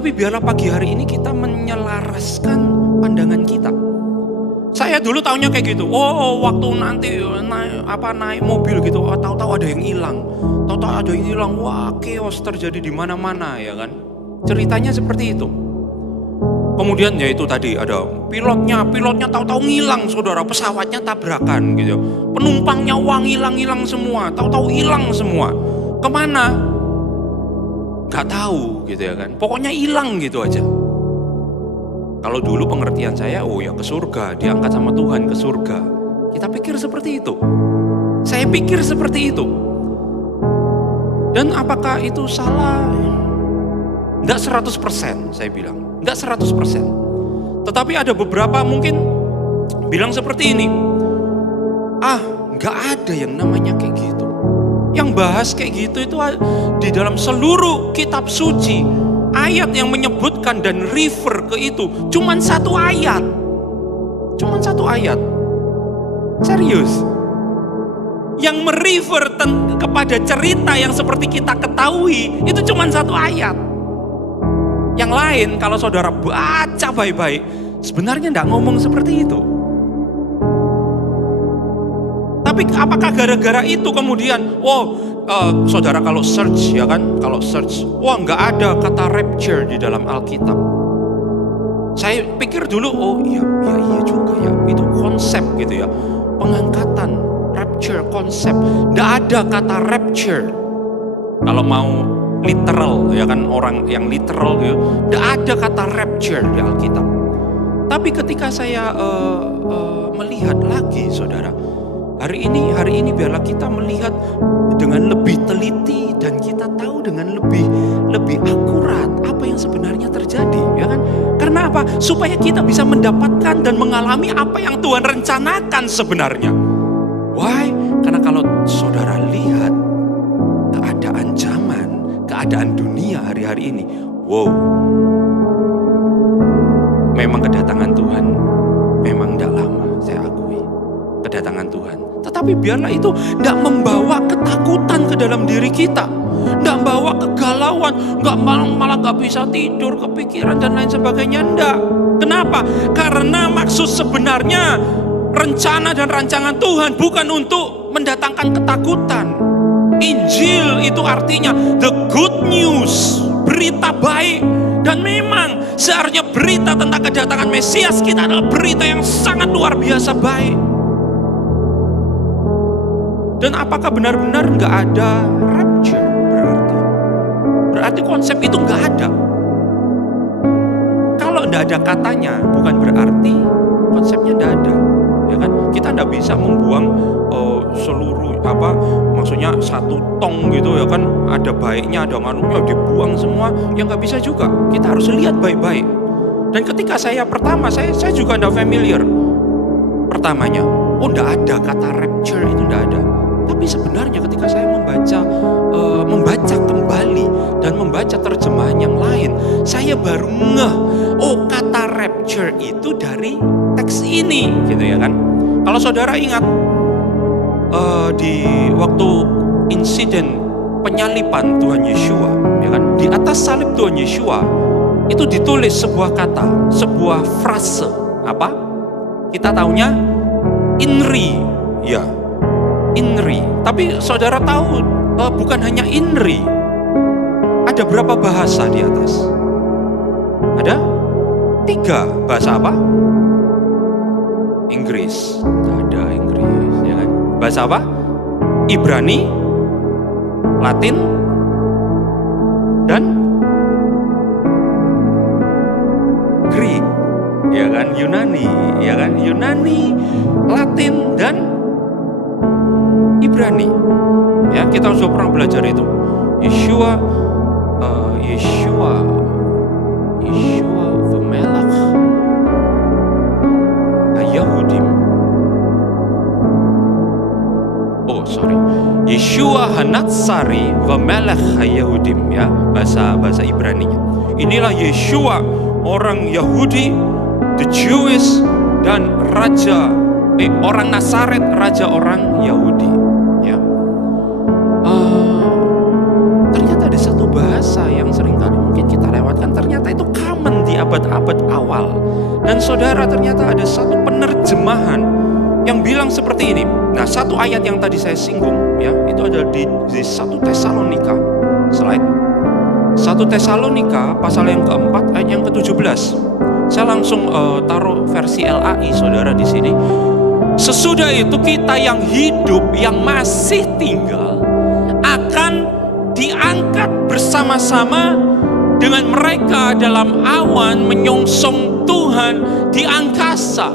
Tetapi biarlah pagi hari ini kita menyelaraskan pandangan kita. Saya dulu taunya kayak gitu. Oh, waktu nanti naik mobil gitu, tahu-tahu ada yang hilang. Tahu-tahu ada yang hilang. Wah, chaos terjadi di mana-mana, ya kan? Ceritanya seperti itu. Kemudian ya itu tadi ada pilotnya tahu-tahu ngilang, saudara, pesawatnya tabrakan gitu. Penumpangnya hilang semua, tahu-tahu hilang semua. Kemana? Gak tahu gitu ya kan. Pokoknya hilang gitu aja. Kalau dulu pengertian saya, oh ya ke surga, diangkat sama Tuhan ke surga. Kita pikir seperti itu. Saya pikir seperti itu. Dan apakah itu salah? Enggak 100% saya bilang. Enggak 100%. Tetapi ada beberapa mungkin bilang seperti ini. Enggak ada yang namanya kayak gitu. Yang bahas kayak gitu itu di dalam seluruh kitab suci. Ayat yang menyebutkan dan refer ke itu cuman satu ayat. Cuman satu ayat. Serius. Yang merefer kepada cerita yang seperti kita ketahui itu cuman satu ayat. Yang lain kalau saudara baca baik-baik, sebenarnya enggak ngomong seperti itu. Tapi apakah gara-gara itu kemudian, saudara kalau search ya kan, enggak ada kata rapture di dalam Alkitab. Saya pikir dulu, iya juga ya, itu konsep gitu ya, pengangkatan, rapture, konsep. Enggak ada kata rapture. Kalau mau literal ya kan, orang yang literal gitu, enggak ada kata rapture di Alkitab. Tapi ketika saya melihat lagi, saudara, hari ini biarlah kita melihat dengan lebih teliti dan kita tahu dengan lebih akurat apa yang sebenarnya terjadi, ya kan? Karena apa? Supaya kita bisa mendapatkan dan mengalami apa yang Tuhan rencanakan sebenarnya. Why? Karena kalau saudara lihat keadaan zaman, keadaan dunia hari-hari ini, memang kedatangan Tuhan memang tidak lama, saya akui kedatangan Tuhan. Tetapi biarlah itu tidak membawa ketakutan ke dalam diri kita, tidak membawa kegalauan, malah gak bisa tidur, kepikiran dan lain sebagainya. Tidak. Kenapa? Karena maksud sebenarnya rencana dan rancangan Tuhan bukan untuk mendatangkan ketakutan. Injil itu artinya the good news, berita baik. Dan memang seharusnya berita tentang kedatangan Mesias kita adalah berita yang sangat luar biasa baik. Dan apakah benar-benar nggak ada rapture berarti? Berarti konsep itu nggak ada. Kalau nggak ada katanya, bukan berarti konsepnya nggak ada, ya kan? Kita nggak bisa membuang seluruh maksudnya satu tong gitu ya kan? Ada baiknya, ada nganunya dibuang semua, yang nggak bisa juga. Kita harus lihat baik-baik. Dan ketika saya juga nggak familiar. Pertamanya, nggak ada kata rapture itu nggak ada. Tapi sebenarnya ketika saya membaca kembali dan membaca terjemahan yang lain, saya baru ngeh, kata rapture itu dari teks ini, gitu ya kan? Kalau saudara ingat di waktu insiden penyaliban Tuhan Yeshua, ya kan? Di atas salib Tuhan Yeshua itu ditulis sebuah kata, sebuah frase, apa? Kita taunya INRI, ya. INRI, tapi saudara tahu bukan hanya INRI, ada berapa bahasa di atas? Ada 3 bahasa apa? Inggris, ada Inggris, ya kan? Bahasa apa? Ibrani, Latin, dan Greek, ya kan? Yunani, ya kan? Yunani, Latin, dan Ibrani. Ya, kita sudah pernah belajar itu. Yeshua V'melech HaYahudim. Yeshua Hanatsari V'melech HaYahudim, ya, bahasa Ibraninya. Inilah Yeshua, orang Yahudi, the Jewish, dan orang Nazaret, raja orang Yahudi. Ternyata ada satu bahasa yang seringkali mungkin kita lewatkan. Ternyata itu saudara, ternyata ada satu penerjemahan yang bilang seperti ini. Nah, satu ayat yang tadi saya singgung ya, itu ada di 1 Tesalonika. Slide 1 Tesalonika pasal yang keempat ayat yang ke-17. Saya langsung taruh versi LAI saudara di sini. Sesudah itu kita yang hidup, yang masih tinggal, akan diangkat bersama-sama dengan mereka dalam awan menyongsong Tuhan di angkasa.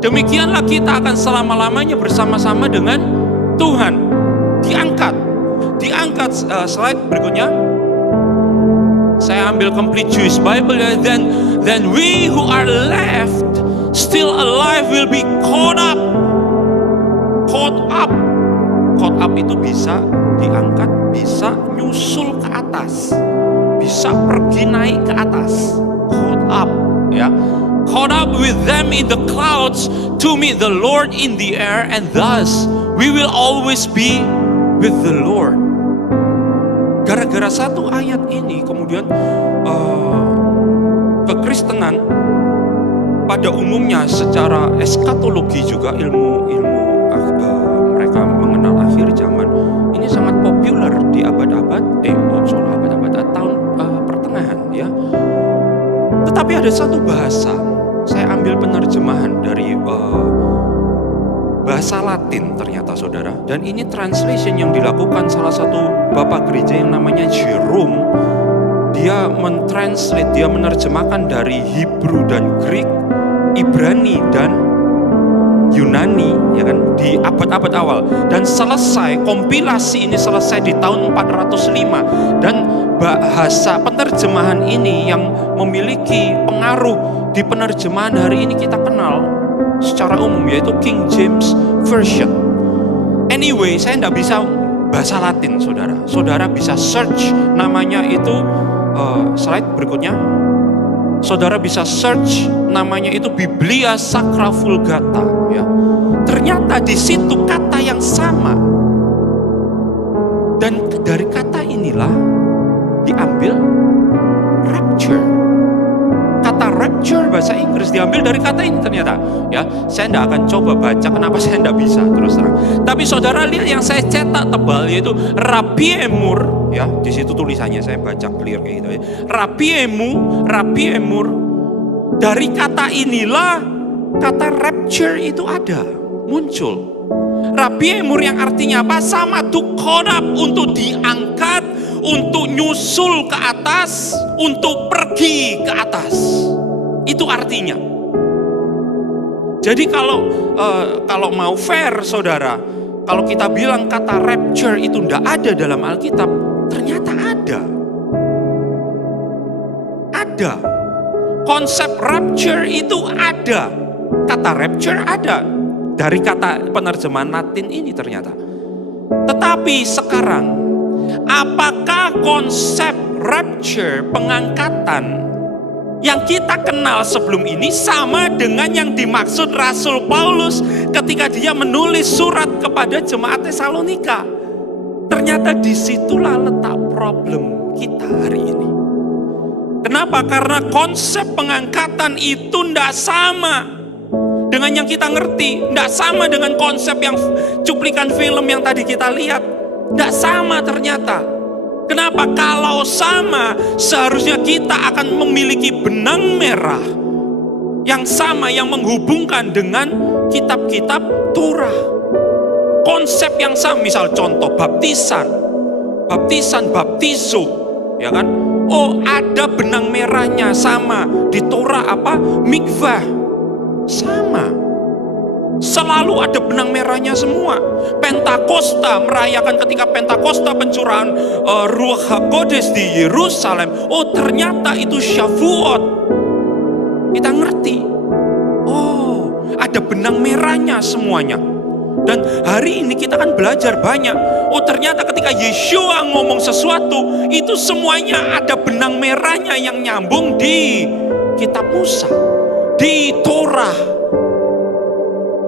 Demikianlah kita akan selama-lamanya bersama-sama dengan Tuhan. Diangkat. Slide berikutnya. Saya ambil Complete Jewish Bible. Then we who are left still alive will be caught up. Caught up itu bisa diangkat, bisa nyusul ke atas, bisa pergi naik ke atas. Caught up, ya. Caught up with them in the clouds to meet the Lord in the air, and thus we will always be with the Lord. Gara-gara satu ayat ini kemudian kekristenan pada umumnya secara eskatologi juga ilmu mereka mengenal akhir zaman ini sangat populer di abad-abad tahun pertengahan ya. Tetapi ada satu bahasa, saya ambil penerjemahan dari bahasa Latin ternyata saudara, dan ini translation yang dilakukan salah satu bapak gereja yang namanya Jerome. Dia mentranslate, dia menerjemahkan dari Hebrew dan Greek, Ibrani dan Yunani, ya kan, di abad-abad awal. Dan selesai, kompilasi ini selesai di tahun 405. Dan bahasa penerjemahan ini yang memiliki pengaruh di penerjemahan hari ini kita kenal secara umum, yaitu King James Version. Anyway, saya tidak bisa bahasa Latin, saudara. Saudara bisa search namanya itu, slide berikutnya. Saudara bisa search namanya itu Biblia Sacra Vulgata, ya. Ternyata di situ kata yang sama. Dan dari kata inilah diambil rapture. Kata rapture bahasa Inggris diambil dari kata ini ternyata. Ya, saya tidak akan coba baca, kenapa saya tidak bisa terus terang. Tapi saudara lihat yang saya cetak tebal yaitu rapiemur, ya, di situ tulisannya saya baca clear kayak gitu ya. Rapiemur. Dari kata inilah kata rapture itu ada, muncul. Rapiemur yang artinya apa? Sama to caught up, untuk diangkat, untuk nyusul ke atas, untuk pergi ke atas. Itu artinya. Jadi kalau mau fair saudara, kalau kita bilang kata rapture itu tidak ada dalam Alkitab, ternyata ada. Ada. Konsep rapture itu ada. Kata rapture ada dari kata penerjemahan Latin ini ternyata. Tetapi sekarang, apakah konsep rapture, pengangkatan yang kita kenal sebelum ini sama dengan yang dimaksud Rasul Paulus ketika dia menulis surat kepada jemaat Tesalonika? Ternyata disitulah letak problem kita hari ini. Kenapa? Karena konsep pengangkatan itu tidak sama dengan yang kita ngerti, tidak sama dengan konsep yang cuplikan film yang tadi kita lihat, tidak sama ternyata. Kenapa? Kalau sama, seharusnya kita akan memiliki benang merah yang sama, yang menghubungkan dengan kitab-kitab Torah. Konsep yang sama, misal contoh baptisan, baptizo, ya kan? Oh, ada benang merahnya sama di Torah apa? Mikvah, sama. Selalu ada benang merahnya semua. Pentakosta, merayakan ketika Pentakosta pencurahan Ruach HaKodes di Yerusalem. Oh, ternyata itu Shavuot. Kita ngerti. Oh, ada benang merahnya semuanya. Dan hari ini kita akan belajar banyak. Oh, ternyata ketika Yeshua ngomong sesuatu, itu semuanya ada benang merahnya yang nyambung di kitab Musa, di Torah.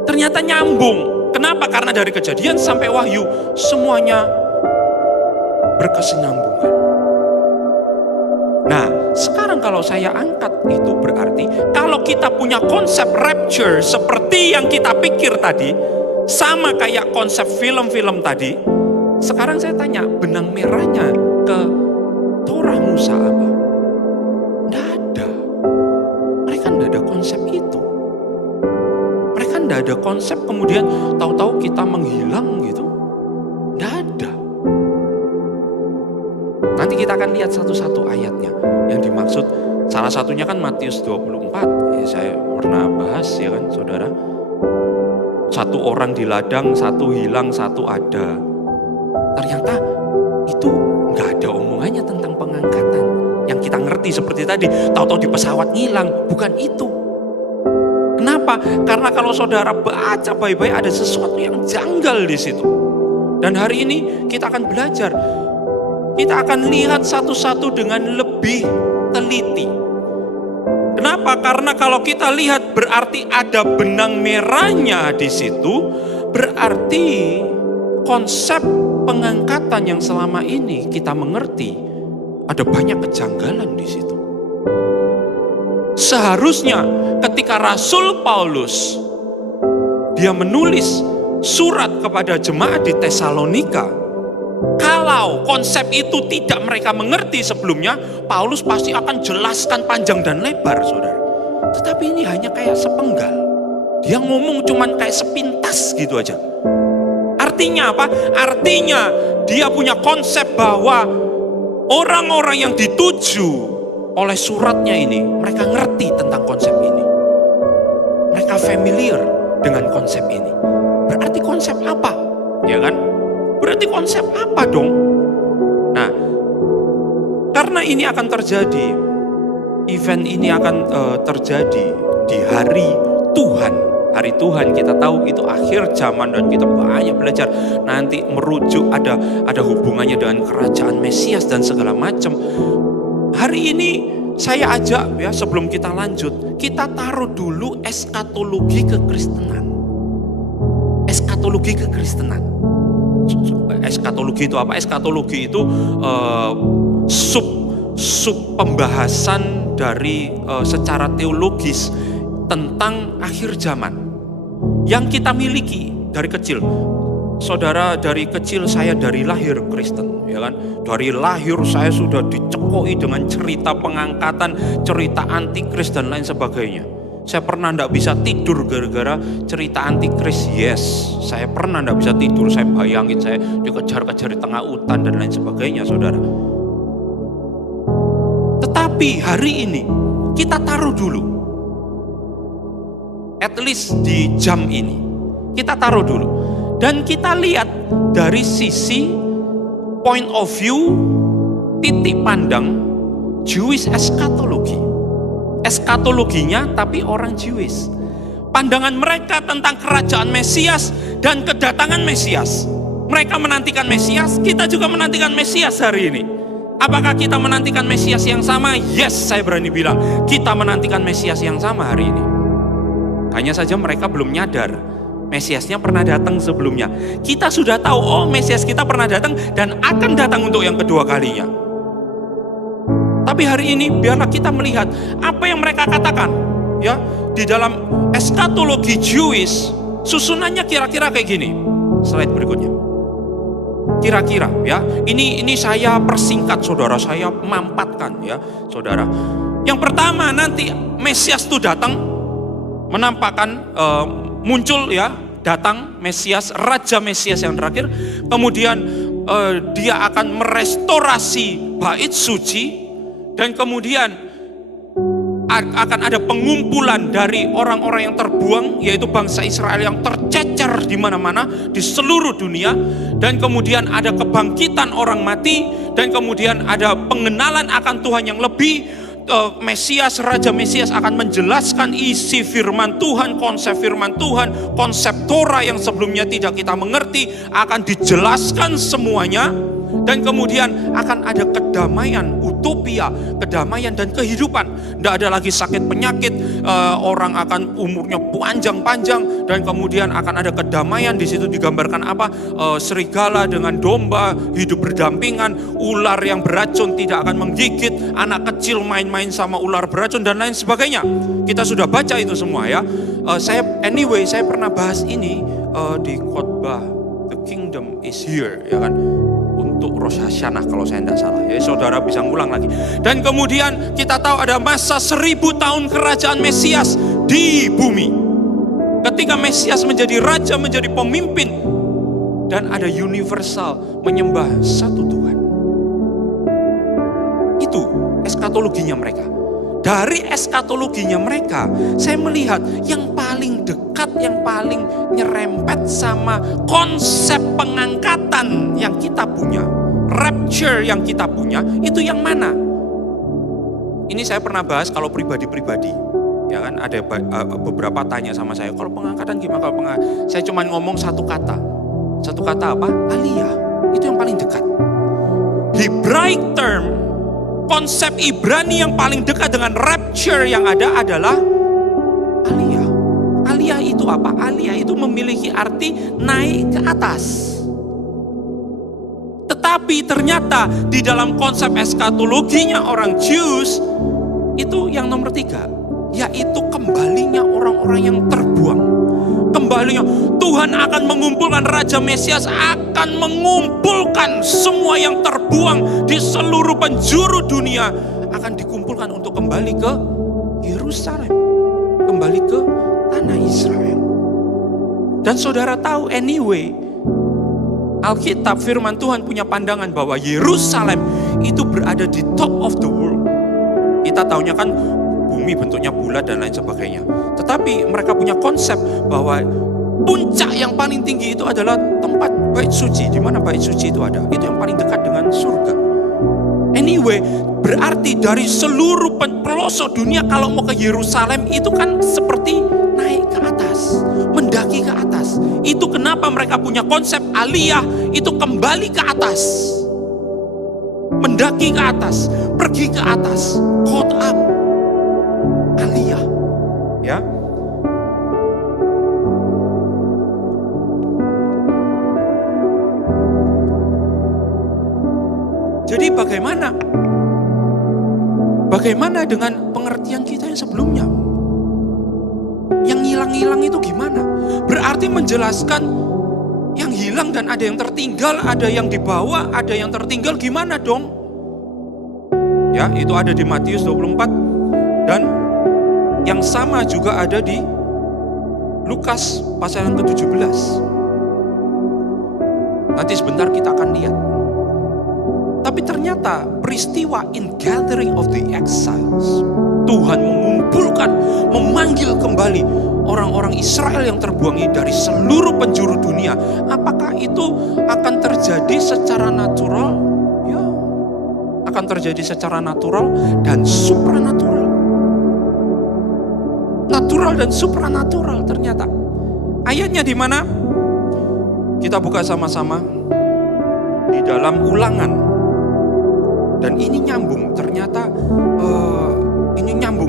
Ternyata nyambung. Kenapa? Karena dari Kejadian sampai Wahyu semuanya berkesinambungan. Nah, sekarang kalau saya angkat itu berarti kalau kita punya konsep rapture seperti yang kita pikir tadi, sama kayak konsep film-film tadi, sekarang saya tanya, benang merahnya ke Torah Musa apa? Tidak ada. Mereka tidak ada konsep itu. Mereka tidak ada konsep kemudian tahu-tahu kita menghilang gitu. Tidak ada. Nanti kita akan lihat satu-satu ayatnya yang dimaksud. Salah satunya kan Matius 24. Ya, saya pernah bahas ya kan saudara. Satu orang di ladang, satu hilang, satu ada. Ternyata itu nggak ada omongannya tentang pengangkatan. Yang kita ngerti seperti tadi, tahu-tahu di pesawat ngilang, bukan itu. Kenapa? Karena kalau saudara baca baik-baik ada sesuatu yang janggal di situ. Dan hari ini kita akan belajar. Kita akan lihat satu-satu dengan lebih teliti. Kenapa? Karena kalau kita lihat berarti ada benang merahnya di situ, berarti konsep pengangkatan yang selama ini kita mengerti ada banyak kejanggalan di situ. Seharusnya ketika Rasul Paulus dia menulis surat kepada jemaat di Tesalonika, kalau konsep itu tidak mereka mengerti sebelumnya, Paulus pasti akan jelaskan panjang dan lebar, saudara. Tetapi ini hanya kayak sepenggal. Dia ngomong cuman kayak sepintas gitu aja. Artinya apa? Artinya dia punya konsep bahwa orang-orang yang dituju oleh suratnya ini, mereka ngerti tentang konsep ini. Mereka familiar dengan konsep ini. Berarti konsep apa? Ya kan? Berarti konsep apa dong? Nah, karena ini akan terjadi, event ini akan terjadi di hari Tuhan. Hari Tuhan kita tahu itu akhir zaman dan kita banyak belajar. Nanti merujuk ada hubungannya dengan kerajaan Mesias dan segala macam. Hari ini saya ajak ya sebelum kita lanjut, kita taruh dulu eskatologi kekristenan. Eskatologi kekristenan. Eskatologi itu apa? Eskatologi itu sub pembahasan dari secara teologis tentang akhir zaman yang kita miliki dari kecil. Saudara, dari kecil saya dari lahir Kristen, ya kan? Dari lahir saya sudah dicekoi dengan cerita pengangkatan, cerita antikris dan lain sebagainya. Saya pernah tidak bisa tidur gara-gara cerita antikris. Yes, saya pernah tidak bisa tidur. Saya bayangin saya dikejar-kejar di tengah hutan dan lain sebagainya, saudara. Tetapi hari ini kita taruh dulu, at least di jam ini kita taruh dulu, dan kita lihat dari sisi point of view, titik pandang Jewish eschatology. Eskatologinya tapi orang Jewish. Pandangan mereka tentang kerajaan Mesias dan kedatangan Mesias. Mereka menantikan Mesias, kita juga menantikan Mesias hari ini. Apakah kita menantikan Mesias yang sama? Yes, saya berani bilang kita menantikan Mesias yang sama hari ini. Hanya saja mereka belum nyadar Mesiasnya pernah datang sebelumnya. Kita sudah tahu, oh Mesias kita pernah datang dan akan datang untuk yang kedua kalinya. Tapi hari ini biarlah kita melihat apa yang mereka katakan ya di dalam eskatologi Jewish. Susunannya kira-kira kayak gini. Slide berikutnya. Kira-kira ya. Ini saya persingkat saudara, saya mampatkan ya saudara. Yang pertama nanti Mesias itu datang menampakkan muncul ya, datang Mesias, Raja Mesias yang terakhir. Kemudian dia akan merestorasi bait suci. Dan kemudian akan ada pengumpulan dari orang-orang yang terbuang, yaitu bangsa Israel yang tercecer di mana-mana di seluruh dunia. Dan kemudian ada kebangkitan orang mati. Dan kemudian ada pengenalan akan Tuhan yang lebih. Mesias, Raja Mesias akan menjelaskan isi firman Tuhan, konsep firman Tuhan, konsep Torah yang sebelumnya tidak kita mengerti, akan dijelaskan semuanya. Dan kemudian akan ada kedamaian utuh utopia, kedamaian dan kehidupan. Tidak ada lagi sakit penyakit, orang akan umurnya panjang-panjang, dan kemudian akan ada kedamaian. Di situ digambarkan apa? Serigala dengan domba hidup berdampingan, ular yang beracun tidak akan menggigit, anak kecil main-main sama ular beracun dan lain sebagainya. Kita sudah baca itu semua ya. Saya pernah bahas ini di khotbah The Kingdom is Here, ya kan? Untuk Rosh Hashanah kalau saya tidak salah ya, saudara bisa ngulang lagi. Dan kemudian kita tahu ada masa 1000 tahun kerajaan Mesias di bumi. Ketika Mesias menjadi raja, menjadi pemimpin, dan ada universal menyembah satu Tuhan. Itu eskatologinya mereka. Dari eskatologinya mereka, saya melihat yang paling dekat, yang paling nyerempet sama konsep pengangkatan yang kita punya, rapture yang kita punya, itu yang mana? Ini saya pernah bahas kalau pribadi-pribadi, ya kan, ada beberapa tanya sama saya, kalau pengangkatan gimana? Saya cuma ngomong satu kata apa? Aliyah, itu yang paling dekat. Hebraic term, konsep Ibrani yang paling dekat dengan rapture yang ada adalah aliyah. Aliyah itu apa? Aliyah itu memiliki arti naik ke atas. Tetapi ternyata di dalam konsep eskatologinya orang Jews, itu yang nomor 3, yaitu kembalinya orang-orang yang terbuang. Kembalinya Tuhan akan mengumpulkan Raja Mesias, akan mengumpulkan semua yang terbuang di seluruh penjuru dunia, akan dikumpulkan untuk kembali ke Yerusalem, kembali ke tanah Israel. Dan saudara tahu anyway, Alkitab firman Tuhan punya pandangan bahwa Yerusalem itu berada di top of the world. Kita tahunya kan bumi bentuknya bulat dan lain sebagainya. Tetapi mereka punya konsep bahwa puncak yang paling tinggi itu adalah tempat bait suci. Di mana bait suci itu ada? Itu yang paling dekat dengan surga. Anyway, berarti dari seluruh pelosok dunia kalau mau ke Yerusalem itu kan seperti naik ke atas, mendaki ke atas. Itu kenapa mereka punya konsep aliyah, itu kembali ke atas. Mendaki ke atas, pergi ke atas, caught up. Aliyah, ya. Jadi bagaimana dengan pengertian kita yang sebelumnya? Yang hilang-hilang itu gimana? Berarti menjelaskan yang hilang dan ada yang tertinggal, ada yang dibawa, ada yang tertinggal, gimana dong? Ya, itu ada di Matius 24 dan yang sama juga ada di Lukas pasal yang ke-17. Nanti sebentar kita akan lihat. Tapi ternyata peristiwa in gathering of the exiles, Tuhan mengumpulkan, memanggil kembali orang-orang Israel yang terbuang ini dari seluruh penjuru dunia. Apakah itu akan terjadi secara natural? Ya, akan terjadi secara natural dan supranatural. Natural dan supranatural ternyata. Ayatnya di mana? Kita buka sama-sama di dalam Ulangan. Dan ini nyambung, ternyata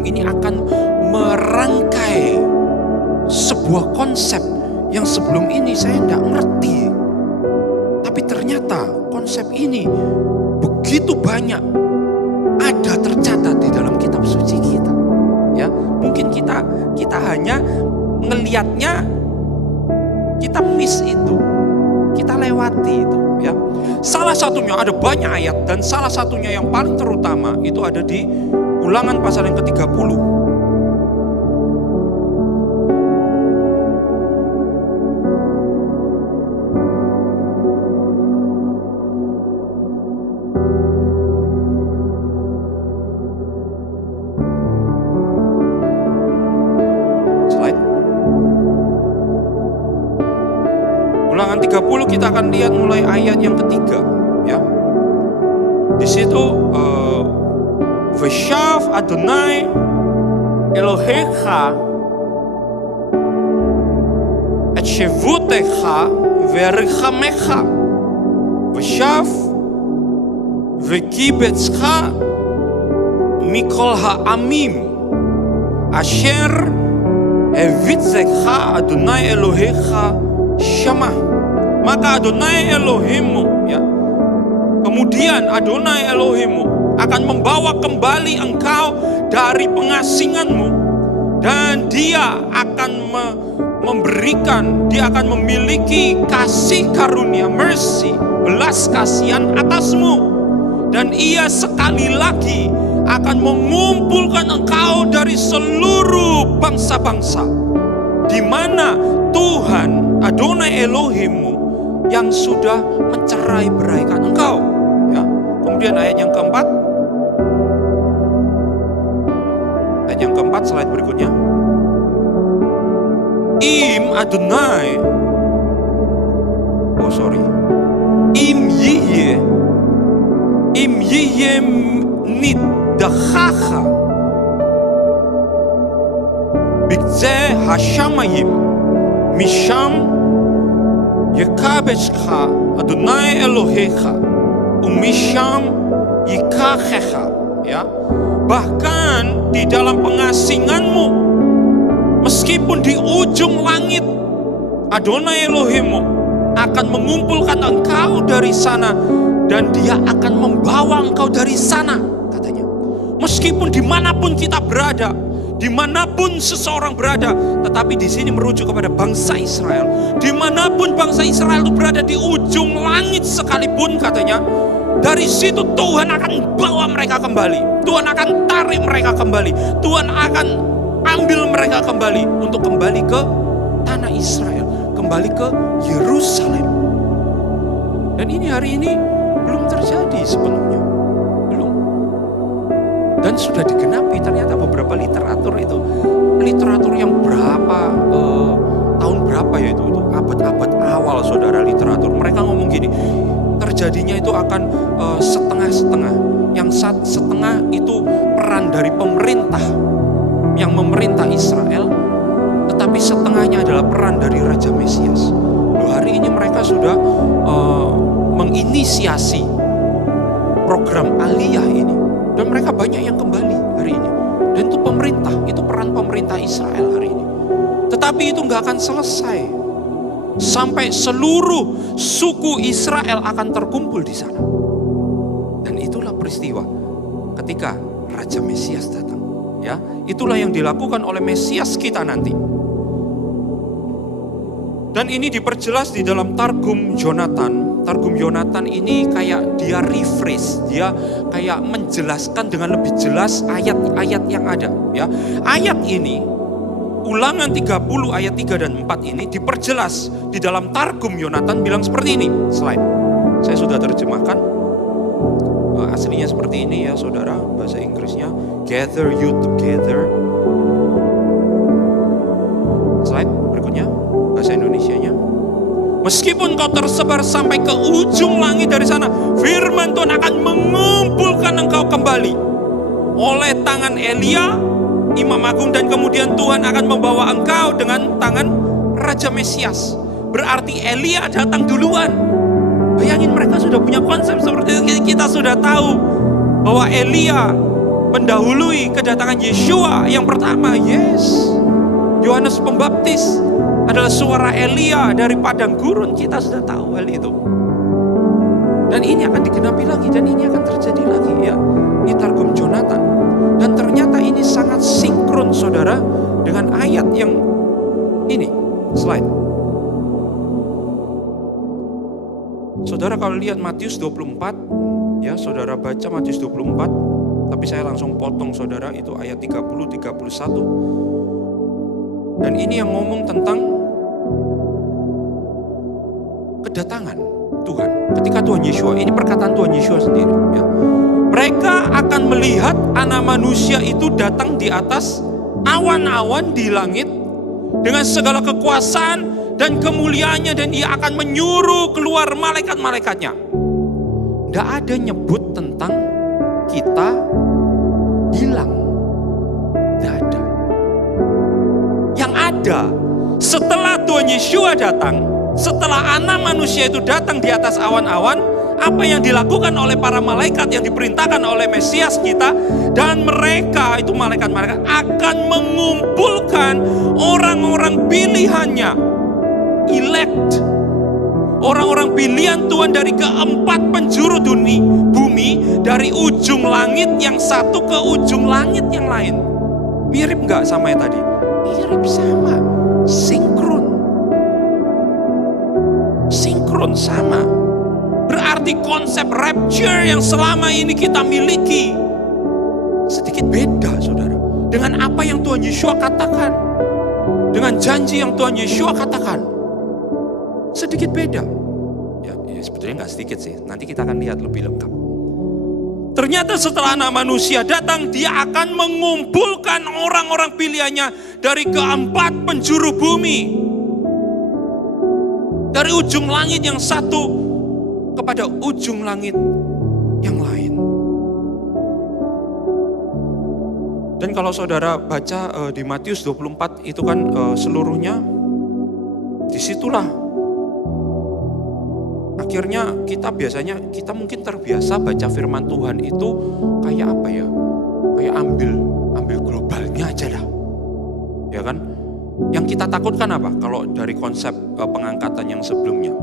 ini akan merangkai sebuah konsep yang sebelum ini saya tidak ngerti. Tapi ternyata konsep ini begitu banyak ada tercatat di dalam kitab suci kita. Ya, mungkin kita hanya ngelihatnya, kita miss itu, kita lewati itu. Ya, salah satunya ada banyak ayat dan salah satunya yang paling terutama itu ada di Ulangan pasal yang ke-30. Ulangan 30 kita akan lihat mulai ayat yang ketiga, ya. Di situ Veshav Adonai Elohecha et shevutecha verichamecha Veshav vekibetzcha mikol ha'amim asher evitzekha Adonai Elohecha Shama. Maka Adonai Elohimmu, ya. Kemudian Adonai Elohimmu akan membawa kembali engkau dari pengasinganmu, dan dia akan memberikan, dia akan memiliki kasih karunia, mercy, belas kasihan atasmu. Dan ia sekali lagi akan mengumpulkan engkau dari seluruh bangsa-bangsa, di mana Tuhan Adonai Elohimmu yang sudah mencerai-beraikan engkau. Ya. Kemudian ayat yang keempat, slide berikutnya. Im Adonai, Im yiye niddachacha bikze hashamayim misham yekabeshcha Adonai Elohecha umisham yikachecha. Ya, bahkan di dalam pengasinganmu, meskipun di ujung langit, Adonai Elohimmu akan mengumpulkan engkau dari sana, dan dia akan membawa engkau dari sana, katanya. Meskipun dimanapun kita berada, dimanapun seseorang berada, tetapi di sini merujuk kepada bangsa Israel. Dimanapun bangsa Israel itu berada, di ujung langit sekalipun, katanya, dari situ Tuhan akan bawa mereka kembali. Tuhan akan tarik mereka kembali. Tuhan akan ambil mereka kembali untuk kembali ke tanah Israel, kembali ke Yerusalem. Dan ini hari ini belum terjadi sepenuhnya, belum. Dan sudah digenapi ternyata beberapa literatur itu, literatur yang berapa tahun berapa ya itu abad-abad awal, saudara, literatur. Mereka ngomong gini, terjadinya itu akan setengah-setengah. Yang setengah itu peran dari pemerintah yang memerintah Israel, tetapi setengahnya adalah peran dari Raja Mesias. Loh, hari ini mereka sudah menginisiasi program aliyah ini, dan mereka banyak yang kembali hari ini. Dan itu pemerintah, itu peran pemerintah Israel hari ini. Tetapi itu nggak akan selesai sampai seluruh suku Israel akan terkumpul di sana. Dan itulah peristiwa ketika Raja Mesias datang. Ya, itulah yang dilakukan oleh Mesias kita nanti. Dan ini diperjelas di dalam Targum Yonatan. Targum Yonatan ini kayak dia rephrase, dia kayak menjelaskan dengan lebih jelas ayat-ayat yang ada. Ya, ayat ini, Ulangan 30 ayat 3 dan 4 ini diperjelas di dalam Targum Yonatan bilang seperti ini. Slide. Saya sudah terjemahkan. Aslinya seperti ini ya, saudara, bahasa Inggrisnya. Gather you together. Slide berikutnya, bahasa Indonesianya. Meskipun kau tersebar sampai ke ujung langit dari sana, firman Tuhan akan mengumpulkan engkau kembali oleh tangan Elia, Imam Agung, dan kemudian Tuhan akan membawa engkau dengan tangan Raja Mesias. Berarti Elia datang duluan. Bayangin, mereka sudah punya konsep seperti itu. Kita sudah tahu bahwa Elia mendahului kedatangan Yeshua yang pertama. Yes, Yohanes Pembaptis adalah suara Elia dari padang gurun. Kita sudah tahu hal itu. Dan ini akan digenapi lagi, dan ini akan terjadi lagi ya. Ini Targum Yonatan. Dan ternyata ini sangat sinkron, saudara, dengan ayat yang ini. Slide. Saudara kalau lihat Matius 24, ya saudara baca Matius 24, tapi saya langsung potong saudara, itu ayat 30-31. Dan ini yang ngomong tentang kedatangan Tuhan. Ketika Tuhan Yeshua, ini perkataan Tuhan Yeshua sendiri. Ya. Mereka akan melihat anak manusia itu datang di atas awan-awan di langit dengan segala kekuasaan dan kemuliaannya, dan ia akan menyuruh keluar malaikat-malaikatnya. Tidak ada nyebut tentang kita hilang. Tidak ada. Yang ada, setelah Tuhan Yeshua datang, setelah anak manusia itu datang di atas awan-awan, apa yang dilakukan oleh para malaikat yang diperintahkan oleh Mesias kita, dan mereka itu malaikat-malaikat akan mengumpulkan orang-orang pilihannya, elect, orang-orang pilihan Tuhan dari keempat penjuru bumi, dari ujung langit yang satu ke ujung langit yang lain. Mirip nggak sama yang tadi? Mirip, sama, sinkron sama. Berarti konsep rapture yang selama ini kita miliki sedikit beda, saudara, dengan apa yang Tuhan Yeshua katakan, dengan janji yang Tuhan Yeshua katakan. Sedikit beda. Ya sebetulnya nggak sedikit sih. Nanti kita akan lihat lebih lengkap. Ternyata setelah Anak Manusia datang, dia akan mengumpulkan orang-orang pilihannya dari keempat penjuru bumi, dari ujung langit yang satu kepada ujung langit yang lain. Dan kalau saudara baca di Matius 24 itu kan seluruhnya, disitulah akhirnya kita mungkin terbiasa baca firman Tuhan itu kayak apa ya? Kayak ambil globalnya aja dah. Ya kan? Yang kita takutkan apa? Kalau dari konsep pengangkatan yang sebelumnya.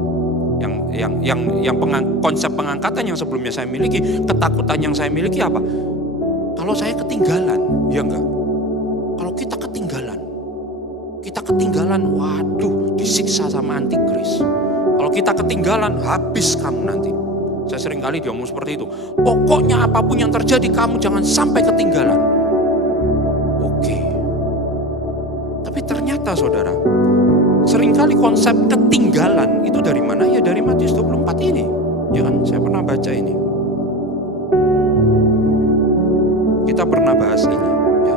Konsep pengangkatan yang sebelumnya saya miliki, ketakutan yang saya miliki apa? Kalau saya ketinggalan, ya enggak? Kalau kita ketinggalan, waduh, disiksa sama antikris. Kalau kita ketinggalan, habis kamu nanti. Saya sering kali diomong seperti itu. Pokoknya apapun yang terjadi, kamu jangan sampai ketinggalan. Oke. Tapi ternyata saudara, seringkali konsep ketinggalan itu dari mana? Ya dari Matius 24 ini. Ya kan, saya pernah baca ini. Kita pernah bahas ini. Ya.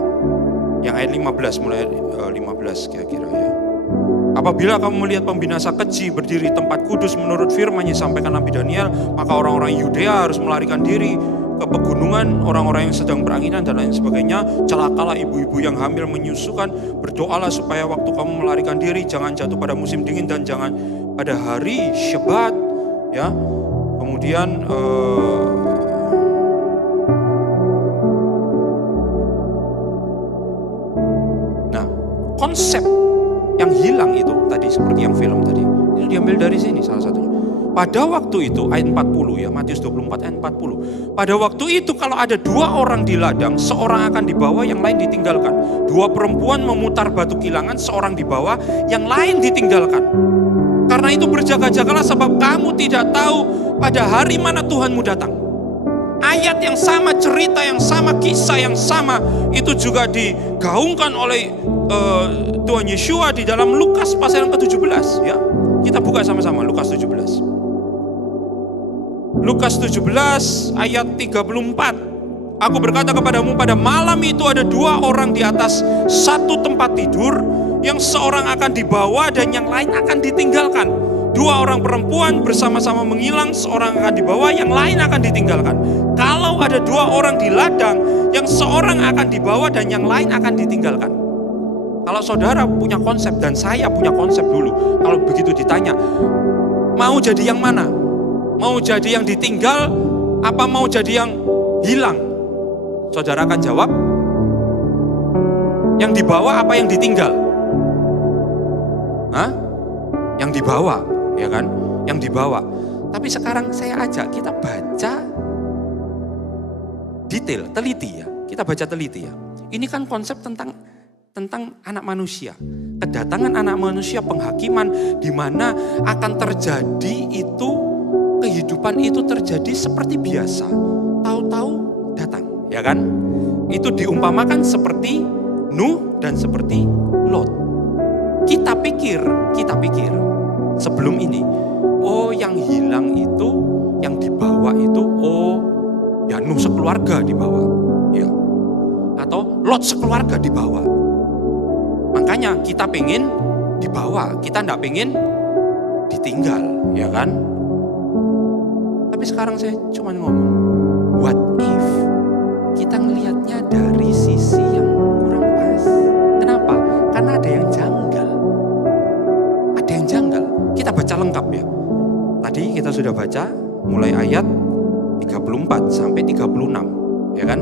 Yang ayat 15, mulai 15 kira-kira ya. Apabila kamu melihat pembinasa keji berdiri di tempat kudus menurut firman yang disampaikan Nabi Daniel, maka orang-orang Yudea harus melarikan diri ke pegunungan, orang-orang yang sedang beranginan dan lain sebagainya. Celakalah ibu-ibu yang hamil menyusukan, berdoalah supaya waktu kamu melarikan diri jangan jatuh pada musim dingin dan jangan pada hari Syabat, ya. Kemudian konsep yang hilang itu tadi seperti yang film tadi, ini diambil dari sini salah satunya. Pada waktu itu ayat 40 ya, Matius 24 ayat 40. Pada waktu itu kalau ada dua orang di ladang, seorang akan dibawa, yang lain ditinggalkan. Dua perempuan memutar batu kilangan, seorang dibawa, yang lain ditinggalkan. Karena itu berjaga-jagalah, sebab kamu tidak tahu pada hari mana Tuhanmu datang. Ayat yang sama, cerita yang sama, kisah yang sama, itu juga digaungkan oleh Tuhan Yeshua di dalam Lukas pasal yang ke-17 ya. Kita buka sama-sama Lukas 17. Lukas 17 ayat 34. Aku berkata kepadamu, pada malam itu ada dua orang di atas satu tempat tidur, yang seorang akan dibawa dan yang lain akan ditinggalkan. Dua orang perempuan bersama-sama menghilang, seorang akan dibawa, yang lain akan ditinggalkan. Kalau ada dua orang di ladang, yang seorang akan dibawa dan yang lain akan ditinggalkan. Kalau saudara punya konsep dan saya punya konsep dulu, kalau begitu ditanya, mau jadi yang mana? Mau jadi yang ditinggal, apa mau jadi yang hilang? Saudara akan jawab, yang dibawa apa yang ditinggal? Hah? Yang dibawa, ya kan? Yang dibawa. Tapi sekarang saya ajak kita baca detail, teliti ya. Kita baca teliti ya. Ini kan konsep tentang anak manusia. Kedatangan anak manusia, penghakiman, di mana akan terjadi itu, kehidupan itu terjadi seperti biasa. Tahu-tahu datang, ya kan? Itu diumpamakan seperti Nuh dan seperti Lot. Kita pikir sebelum ini, oh yang hilang itu, yang dibawa itu, oh ya Nuh sekeluarga dibawa, ya. Atau Lot sekeluarga dibawa. Makanya kita pengen dibawa, kita enggak pengen ditinggal, ya kan? Tapi sekarang saya cuma ngomong, what if kita ngelihatnya dari sisi yang kurang pas? Kenapa? Karena ada yang janggal. Ada yang janggal. Kita baca lengkap ya. Tadi kita sudah baca mulai ayat 34 sampai 36, ya kan?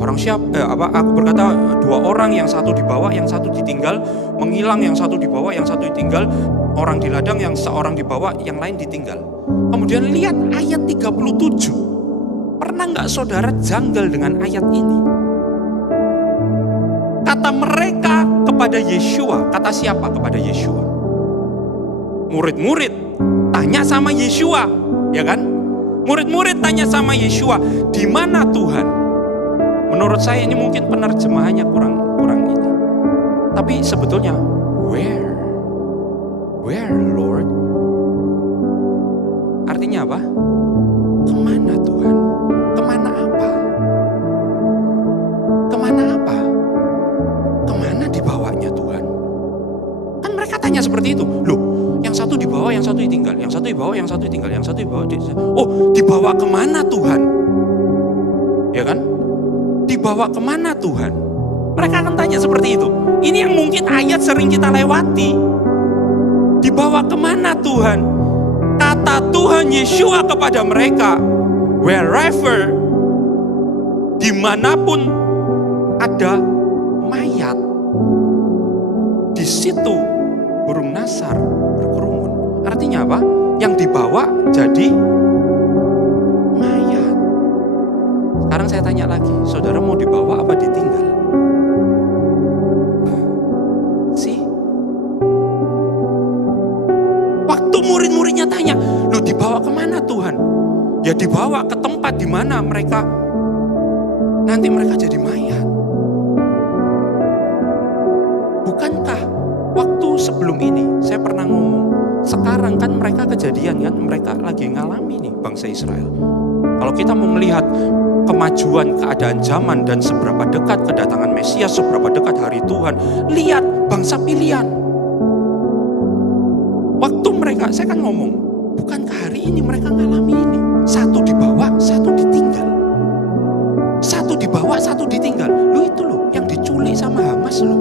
Aku berkata, dua orang, yang satu dibawa, yang satu ditinggal, menghilang, yang satu dibawa, yang satu ditinggal, orang di ladang, yang seorang dibawa, yang lain ditinggal. Kemudian lihat ayat 37. Pernah nggak saudara janggal dengan ayat ini? Kata mereka kepada Yeshua, kata siapa kepada Yeshua? Murid-murid tanya sama Yeshua, ya kan? Murid-murid tanya sama Yeshua, di mana Tuhan? Menurut saya ini mungkin penerjemahannya kurang ini. Tapi sebetulnya, where Lord? Artinya apa? Kemana Tuhan? Kemana apa? Kemana apa? Kemana dibawanya Tuhan? Kan mereka tanya seperti itu. Loh, yang satu dibawa, yang satu ditinggal. Yang satu dibawa, yang satu ditinggal. Yang satu dibawa. Oh, dibawa kemana Tuhan? Ya kan? Dibawa kemana Tuhan? Mereka akan tanya seperti itu. Ini yang mungkin ayat sering kita lewati. Dibawa kemana Tuhan? Kata Tuhan Yeshua kepada mereka, wherever, dimanapun ada mayat, di situ burung nasar berkerumun. Artinya apa? Yang dibawa jadi mayat. Sekarang saya tanya lagi, saudara mau dibawa apa ditinggal? Waktu murid-muridnya tanya, lu dibawa kemana Tuhan? Ya dibawa ke tempat di mana nanti mereka jadi mayat. Bukankah waktu sebelum ini saya pernah ngomong, sekarang kan mereka kejadian kan, mereka lagi ngalami nih bangsa Israel. Kalau kita mau melihat kemajuan keadaan zaman dan seberapa dekat kedatangan Mesias, seberapa dekat hari Tuhan, lihat bangsa pilihan. Waktu mereka, saya kan ngomong, bukankah hari ini mereka ngalami ini? Satu dibawa, satu ditinggal. Satu dibawa, satu ditinggal. Lu itu loh, yang diculik sama Hamas loh.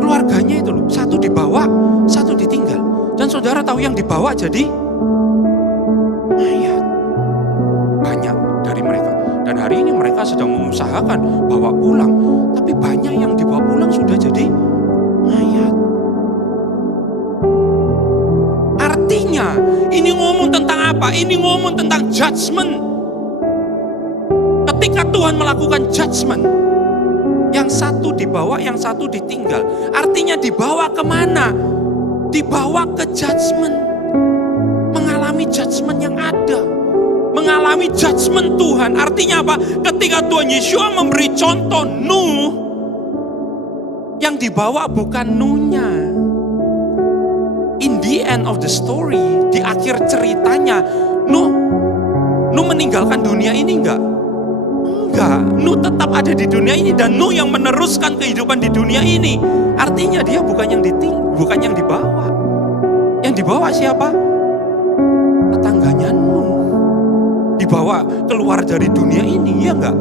Keluarganya itu loh, satu dibawa, satu ditinggal. Dan saudara tahu yang dibawa jadi mayat. Banyak dari mereka. Dan hari ini mereka sedang mengusahakan bawa pulang. Tapi banyak yang dibawa pulang sudah jadi mayat. Artinya, ini ngomong tentang apa? Ini ngomong tentang judgment. Ketika Tuhan melakukan judgment, yang satu dibawa, yang satu ditinggal. Artinya dibawa kemana? Dibawa ke judgment. Mengalami judgment yang ada. Mengalami judgment Tuhan. Artinya apa? Ketika Tuhan Yeshua memberi contoh Nuh, yang dibawa bukan Nuhnya. In the end of the story, di akhir ceritanya, Nuh meninggalkan dunia ini enggak? Enggak, Nuh tetap ada di dunia ini dan Nuh yang meneruskan kehidupan di dunia ini. Artinya dia bukan yang dibawa. Yang dibawa siapa? Tetangganya Nuh. Dibawa keluar dari dunia ini, ya enggak?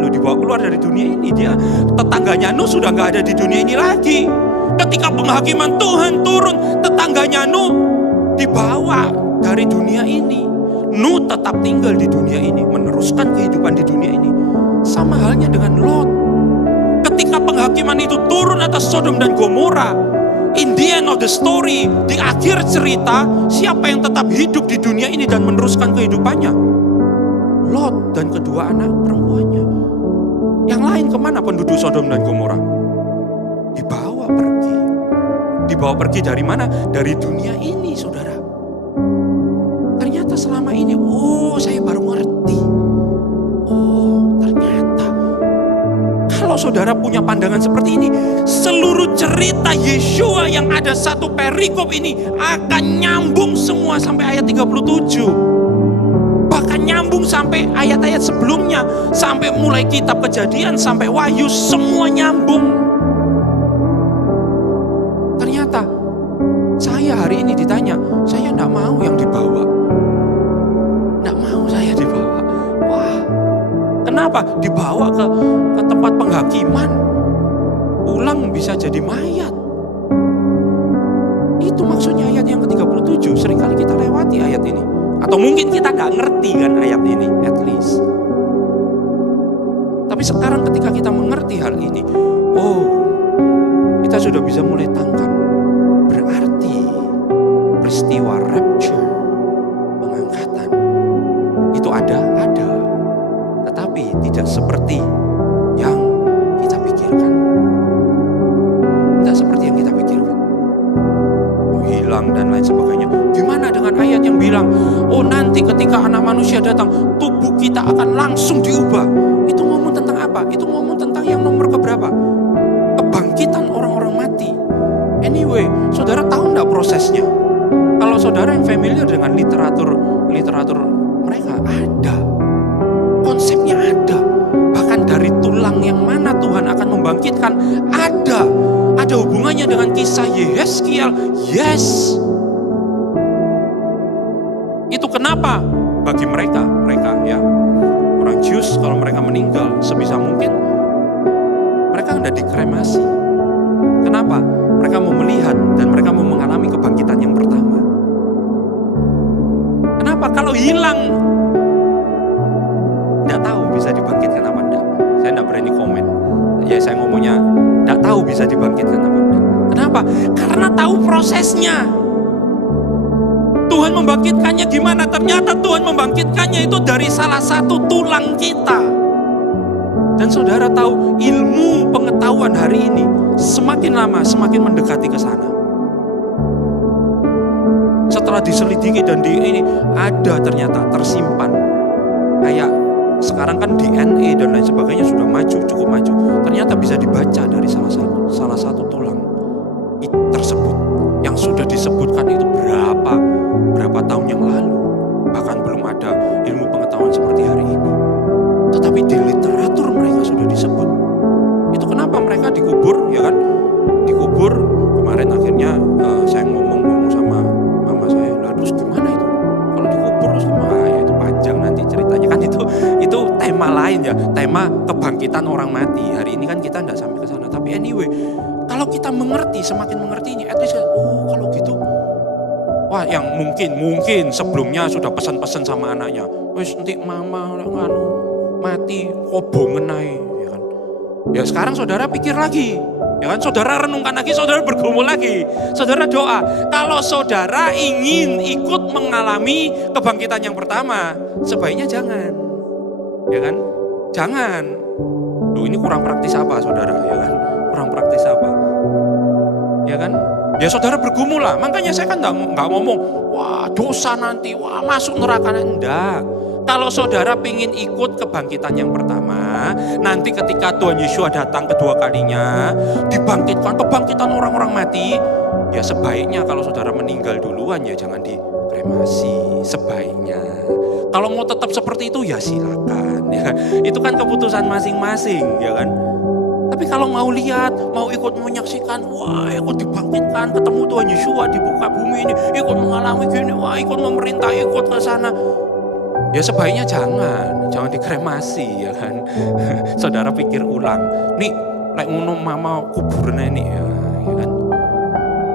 Lu dibawa keluar dari dunia ini, dia tetangganya Nuh sudah enggak ada di dunia ini lagi. Ketika penghakiman Tuhan turun, tetangganya Nuh dibawa dari dunia ini. Nuh tetap tinggal di dunia ini, meneruskan kehidupan di dunia ini. Sama halnya dengan Lot. Ketika penghakiman itu turun atas Sodom dan Gomora, in the end of the story, di akhir cerita, siapa yang tetap hidup di dunia ini dan meneruskan kehidupannya? Lot dan kedua anak perempuannya. Yang lain kemana penduduk Sodom dan Gomora? Dibawa pergi. Dibawa pergi dari mana? Dari dunia ini, saudara. Ternyata selama ini, saya baru ngerti. Ternyata. Kalau saudara punya pandangan seperti ini, seluruh cerita Yeshua yang ada satu perikop ini akan nyambung semua sampai ayat 37. Bahkan nyambung sampai ayat-ayat sebelumnya. Sampai mulai kitab Kejadian sampai Wahyu, semua nyambung. Ternyata saya hari ini ditanya, saya enggak mau yang dibawa. Enggak mau saya dibawa. Wah, kenapa? Dibawa ke tempat penghakiman. Pulang bisa jadi mayat. Itu maksudnya ayat yang ke-37. Seringkali kita lewati ayat ini. Atau mungkin kita gak ngerti kan ayat ini, at least. Tapi sekarang ketika kita mengerti hal ini, kita sudah bisa mulai tangkap. Berarti peristiwa rapture, pengangkatan, itu ada. Tetapi tidak seperti yang kita pikirkan. Tidak seperti yang kita pikirkan. Hilang dan lain sebagainya. Gimana dengan ayat yang bilang, nanti ketika anak manusia datang, tubuh kita akan langsung diubah. Itu ngomong tentang apa? Itu ngomong tentang yang nomor keberapa? Kebangkitan orang-orang mati. Anyway, saudara tahu enggak prosesnya? Kalau saudara yang familiar dengan literatur mereka, ada. Konsepnya ada. Bahkan dari tulang yang mana Tuhan akan membangkitkan, ada. Ada hubungannya dengan kisah Yehezkiel. Yes. Itu kenapa bagi mereka ya, orang Jews kalau mereka meninggal sebisa mungkin mereka hendak dikremasi. Kenapa? Mereka mau melihat dan mereka mau mengalami kebangkitan yang pertama. Kenapa? Kalau hilang, tidak tahu bisa dibangkitkan apa enggak. Saya tidak berani komen. Ya saya ngomongnya tidak tahu bisa dibangkitkan apa enggak. Kenapa? Karena tahu prosesnya. Tuhan membangkitkannya gimana? Ternyata Tuhan membangkitkannya itu dari salah satu tulang kita. Dan saudara tahu ilmu pengetahuan hari ini semakin lama semakin mendekati ke sana. Setelah diselidiki dan ini ada ternyata tersimpan. Kayak sekarang kan DNA dan lain sebagainya sudah maju, cukup maju. Ternyata bisa dibaca dari salah satu tulang tersebut yang sudah disebutkan itu berapa tahun yang lalu. Bahkan belum ada ilmu pengetahuan seperti hari ini. Tetapi di literatur mereka sudah disebut. Itu kenapa mereka dikubur, ya kan? Dikubur. Kemarin akhirnya saya ngomong sama mama saya, lah terus gimana itu? Kalau dikubur terus gimana? Ya itu panjang nanti ceritanya kan itu tema lain ya, tema kebangkitan orang mati. Hari ini kan kita enggak sampai ke sana. Tapi anyway, kalau kita mengerti, semakin mengerti ini, at least kalau gitu. Wah, yang mungkin sebelumnya sudah pesan-pesan sama anaknya. Wes nanti mama mati kobongen ae, ya kan. Ya sekarang saudara pikir lagi. Ya kan, saudara renungkan lagi, saudara bergumul lagi. Saudara doa, kalau saudara ingin ikut mengalami kebangkitan yang pertama, sebaiknya jangan. Ya kan? Jangan. Loh, ini kurang praktis apa, saudara? Ya kan? Kurang praktis apa? Ya kan? Ya saudara bergumul lah. Makanya saya kan nggak ngomong, wah dosa nanti, wah masuk neraka. Enggak. Kalau saudara ingin ikut kebangkitan yang pertama, nanti ketika Tuhan Yesus datang kedua kalinya, dibangkitkan, kebangkitan orang-orang mati, ya sebaiknya kalau saudara meninggal duluan ya jangan dikremasi, sebaiknya. Kalau mau tetap seperti itu ya silakan, ya. Itu kan keputusan masing-masing, ya kan. Tapi kalau mau lihat, mau ikut menyaksikan, wah ikut dibangkitkan, ketemu Tuhan Yesus di muka bumi ini, ikut mengalami gini, wah ikut memerintah, ikut ke sana. Ya sebaiknya jangan dikremasi, ya kan. Saudara pikir ulang, nih lek ngono mama kuburan ini ya kan.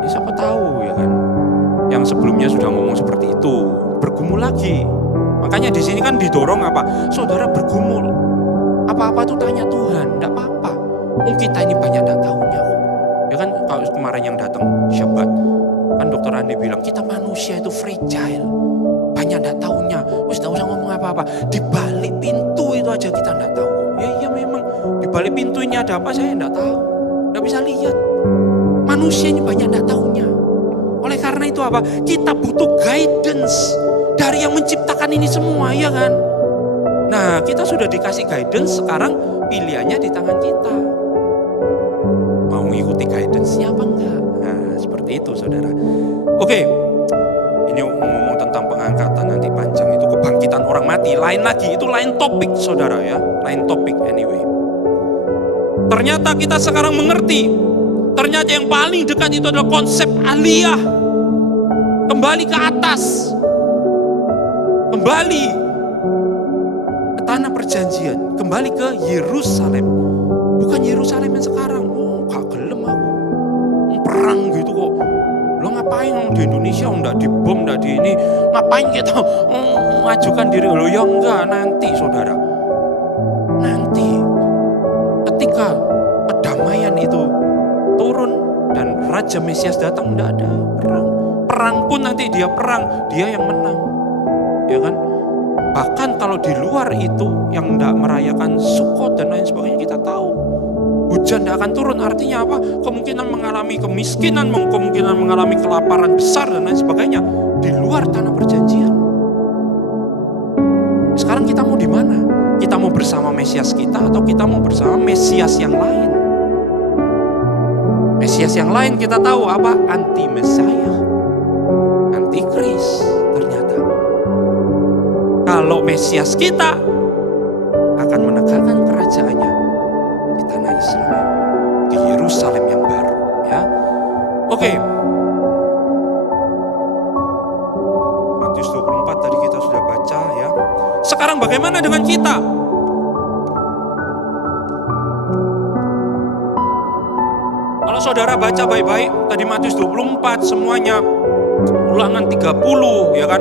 Ya siapa tahu, ya kan. Yang sebelumnya sudah ngomong seperti itu, bergumul lagi. Makanya di sini kan didorong apa? Saudara bergumul. Apa-apa itu tanya Tuhan, enggak apa-apa. Kita ini banyak enggak tahunya. Ya kan, kalau kemarin yang datang Syabat, kan dokter Andi bilang kita manusia itu fragile. Banyak enggak tahunya. Wis enggak usah ngomong apa-apa. Di balik pintu itu aja kita enggak tahu. Ya iya memang di balik pintu ini ada apa saya enggak tahu. Enggak bisa lihat. Manusia ini banyak enggak tahunya. Oleh karena itu apa? Kita butuh guidance dari yang menciptakan ini semua, ya kan? Nah, kita sudah dikasih guidance, sekarang pilihannya di tangan kita. Mau mengikuti guidance-nya apa enggak? Nah, seperti itu saudara. Oke, ini ngomong tentang pengangkatan nanti panjang, itu kebangkitan orang mati. Lain lagi, itu lain topik saudara ya. Lain topik anyway. Ternyata kita sekarang mengerti. Ternyata yang paling dekat itu adalah konsep aliyah. Kembali ke atas. Kembali ke tanah perjanjian. Kembali ke Yerusalem. Bukan Yerusalem yang sekarang. Oh gak gelem aku. Perang gitu kok. Lo ngapain di Indonesia enggak dibom, enggak di ini, ngapain kita mengajukan diri? Loh ya enggak, nanti saudara. Nanti ketika kedamaian itu turun dan Raja Mesias datang, enggak ada perang. Perang pun nanti dia perang, dia yang menang. Ya kan? Bahkan kalau di luar itu yang enggak merayakan Sukot dan lain sebagainya, kita tahu hujan tidak akan turun. Artinya apa? Kemungkinan mengalami kemiskinan, kemungkinan mengalami kelaparan besar dan lain sebagainya di luar tanah perjanjian. Sekarang kita mau di mana? Kita mau bersama Mesias kita atau kita mau bersama Mesias yang lain? Mesias yang lain kita tahu apa? Anti Mesias, anti Kris ternyata. Kalau Mesias kita akan menegakkan kerajaannya di tanah Israel, di Yerusalem yang baru, ya. Oke. Matius 24 tadi kita sudah baca, ya. Sekarang bagaimana dengan kita? Kalau saudara baca baik-baik tadi Matius 24 semuanya, Ulangan 30, ya kan,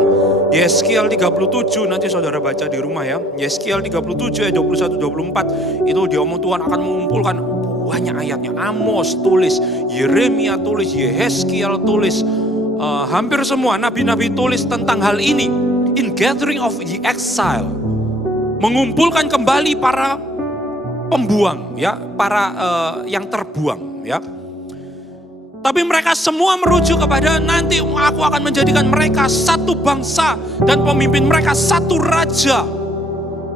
Yeskiel 37, nanti saudara baca di rumah ya. Yeskiel 37 ayat 21-24 itu diomong Tuhan akan mengumpulkan banyak ayatnya. Amos tulis, Yeremia tulis, Yeskiel tulis, hampir semua nabi-nabi tulis tentang hal ini. In gathering of the exile, mengumpulkan kembali para pembuang, ya, para yang terbuang, ya. Tapi mereka semua merujuk kepada nanti aku akan menjadikan mereka satu bangsa dan pemimpin mereka satu raja.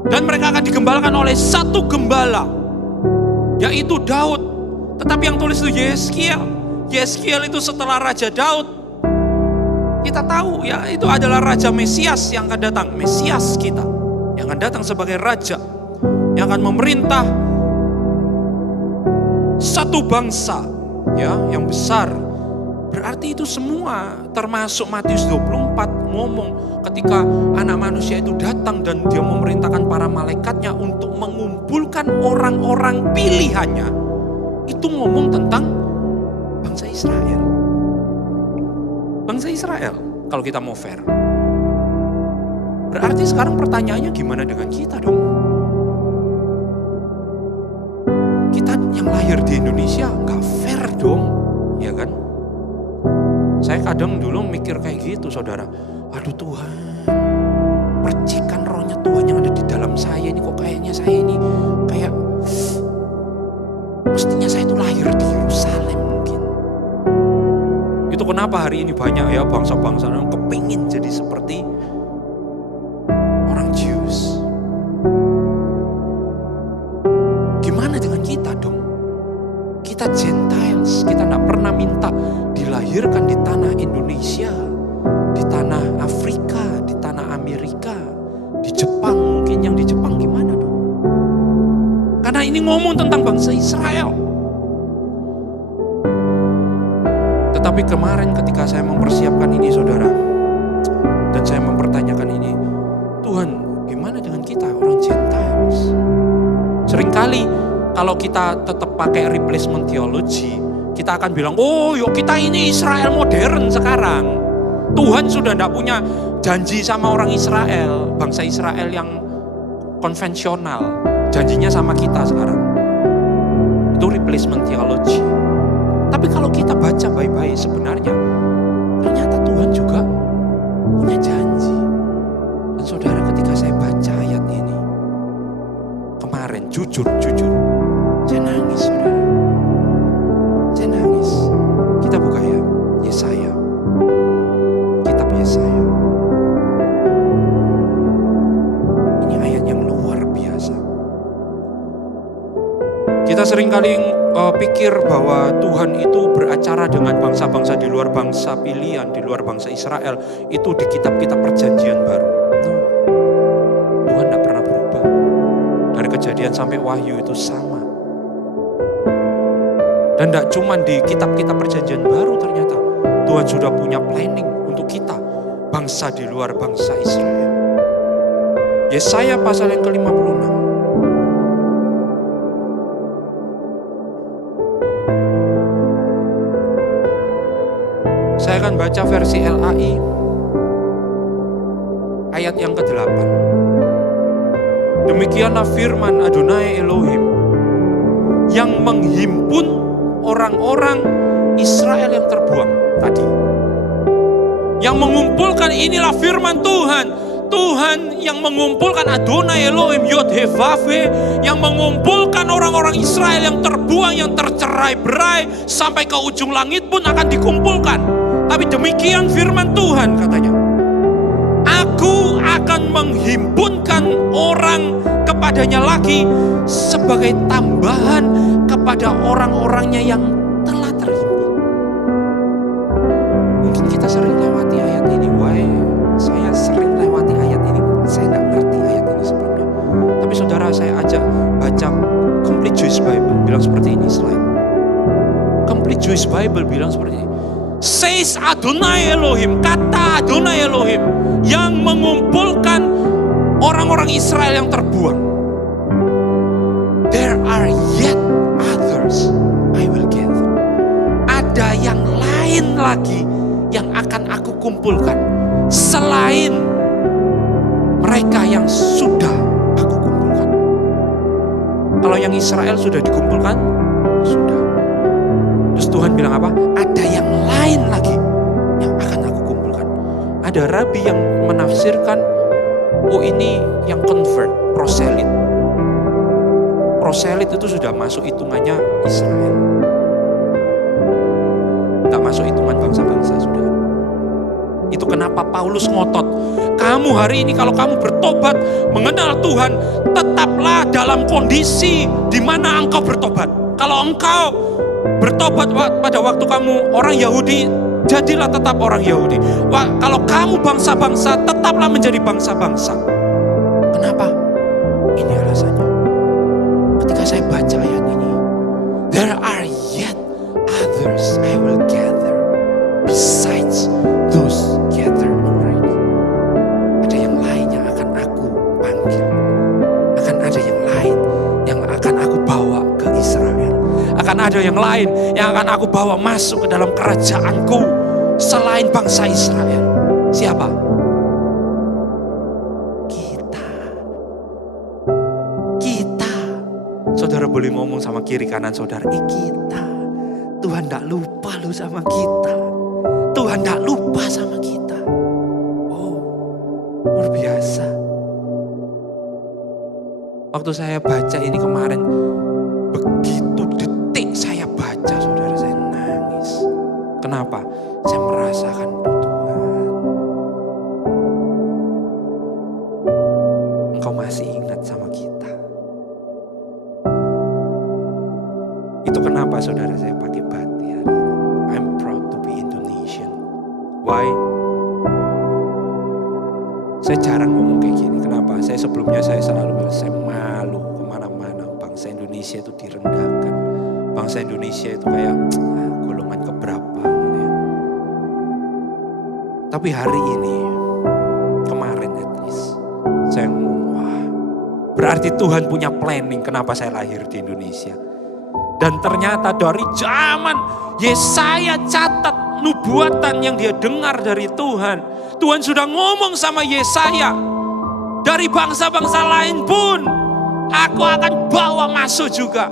Dan mereka akan digembalakan oleh satu gembala, yaitu Daud. Tetapi yang tulis itu Yeskiel. Yeskiel itu setelah Raja Daud. Kita tahu ya, itu adalah Raja Mesias yang akan datang. Mesias kita yang akan datang sebagai Raja, yang akan memerintah satu bangsa, ya, yang besar. Berarti itu semua termasuk Matius 24 ngomong ketika anak manusia itu datang dan dia memerintahkan para malaikatnya untuk mengumpulkan orang-orang pilihannya. Itu ngomong tentang bangsa Israel. Bangsa Israel kalau kita mau fair. Berarti sekarang pertanyaannya gimana dengan kita dong? Kita yang lahir di Indonesia nggak fair dong, ya kan? Saya kadang dulu mikir kayak gitu, saudara. Aduh Tuhan, percikan rohnya Tuhan yang ada di dalam saya ini kok kayaknya saya ini kayak mestinya saya itu lahir di Yerusalem mungkin. Itu kenapa hari ini banyak ya bangsa-bangsa yang kepingin jadi seperti orang Jews. Gimana dengan kita dong? Kita Gentiles, kita tidak pernah minta dilahirkan di tanah Indonesia, di tanah Afrika, di tanah Amerika, di Jepang. Mungkin yang di Jepang gimana dong? Karena ini ngomong tentang bangsa Israel. Tetapi kemarin ketika saya mempersiapkan ini saudara, dan saya mempertanyakan ini, Tuhan gimana dengan kita orang Gentiles? Seringkali kalau kita tetap pakai replacement theology, kita akan bilang, oh yuk kita ini Israel modern sekarang. Tuhan sudah tidak punya janji sama orang Israel, bangsa Israel yang konvensional. Janjinya sama kita sekarang. Itu replacement theology. Tapi kalau kita baca baik-baik sebenarnya, ternyata Tuhan juga punya janji. Dan saudara ketika saya baca ayat ini, kemarin jujur, saya nangis saudara. Saya nangis. Kita buka ya, Yesaya. Kitab Yesaya. Ini ayat yang luar biasa. Kita seringkali pikir bahwa Tuhan itu beracara dengan bangsa-bangsa di luar bangsa pilihan, di luar bangsa Israel. Itu di kitab-kitab perjanjian baru. No. Tuhan tidak pernah berubah. Dari Kejadian sampai Wahyu itu sama. Dan tidak cuma di kitab-kitab perjanjian baru, ternyata Tuhan sudah punya planning untuk kita, bangsa di luar bangsa Israel. Yesaya pasal yang ke-56. Saya Saya akan baca versi LAI ayat yang ke-8. Demikianlah firman Adonai Elohim yang menghimpun orang-orang Israel yang terbuang tadi. Yang mengumpulkan, inilah firman Tuhan. Tuhan yang mengumpulkan, Adonai Elohim Yod-He-Vav-He, yang mengumpulkan orang-orang Israel yang terbuang, yang tercerai-berai, sampai ke ujung langit pun akan dikumpulkan. Tapi demikian firman Tuhan katanya, aku akan menghimpunkan orang kepadanya lagi sebagai tambahan kepada orang-orangnya yang telah terhimpun. Mungkin kita sering lewati ayat ini. Why? Saya sering lewati ayat ini. Saya tidak ngerti ayat ini sebelumnya. Tapi saudara, saya ajak baca Complete Jewish Bible. Bilang seperti ini slide. Complete Jewish Bible bilang seperti ini. Says Adonai Elohim, kata Adonai Elohim yang mengumpulkan orang-orang Israel yang terbuang. There are yet others I will gather. Ada yang lain lagi yang akan aku kumpulkan selain mereka yang sudah aku kumpulkan. Kalau yang Israel sudah dikumpulkan, sudah. Terus Tuhan bilang apa? Ada yang lain lagi yang akan aku kumpulkan. Ada rabi yang menafsirkan, oh ini yang convert, proselit. Proselit itu sudah masuk hitungannya Israel. Gak masuk hitungan bangsa-bangsa sudah. Itu kenapa Paulus ngotot. Kamu hari ini kalau kamu bertobat, mengenal Tuhan, tetaplah dalam kondisi di mana engkau bertobat. Kalau engkau bertobat pada waktu kamu orang Yahudi, jadilah tetap orang Yahudi. Kalau kamu bangsa-bangsa, tetaplah menjadi bangsa-bangsa. Kenapa? Ini alasannya. Ketika saya baca ayat ini, there are yet others I will gather besides those gathered already. Ada yang lain yang akan aku panggil. Akan ada yang lain yang akan aku bawa ke Israel. Akan ada yang lain yang akan aku bawa masuk ke dalam kerajaanku selain bangsa Israel. Siapa? Kita. Saudara boleh ngomong sama kiri kanan saudara, kita. Tuhan tidak lupa lu sama kita. Tuhan tidak lupa sama kita. Oh, luar biasa. Waktu saya baca ini kemarin, begitu detik saya baca, saudara, saya nangis. Kenapa? Saya merasakan Tuhan, Engkau masih ingat sama kita. Itu kenapa saudara saya pakai batik hari ini. I'm proud to be Indonesian. Why? Saya jarang ngomong kayak gini. Kenapa? Sebelumnya saya selalu bilang, saya malu kemana-mana. Bangsa Indonesia itu direndahkan. Bangsa Indonesia itu kayak golongan keberapa gitu ya. Tapi hari ini, kemarin at least, saya ngomong, wah, berarti Tuhan punya planning kenapa saya lahir di Indonesia. Dan ternyata dari zaman Yesaya catat nubuatan yang dia dengar dari Tuhan. Tuhan sudah ngomong sama Yesaya, dari bangsa-bangsa lain pun aku akan bawa masuk juga.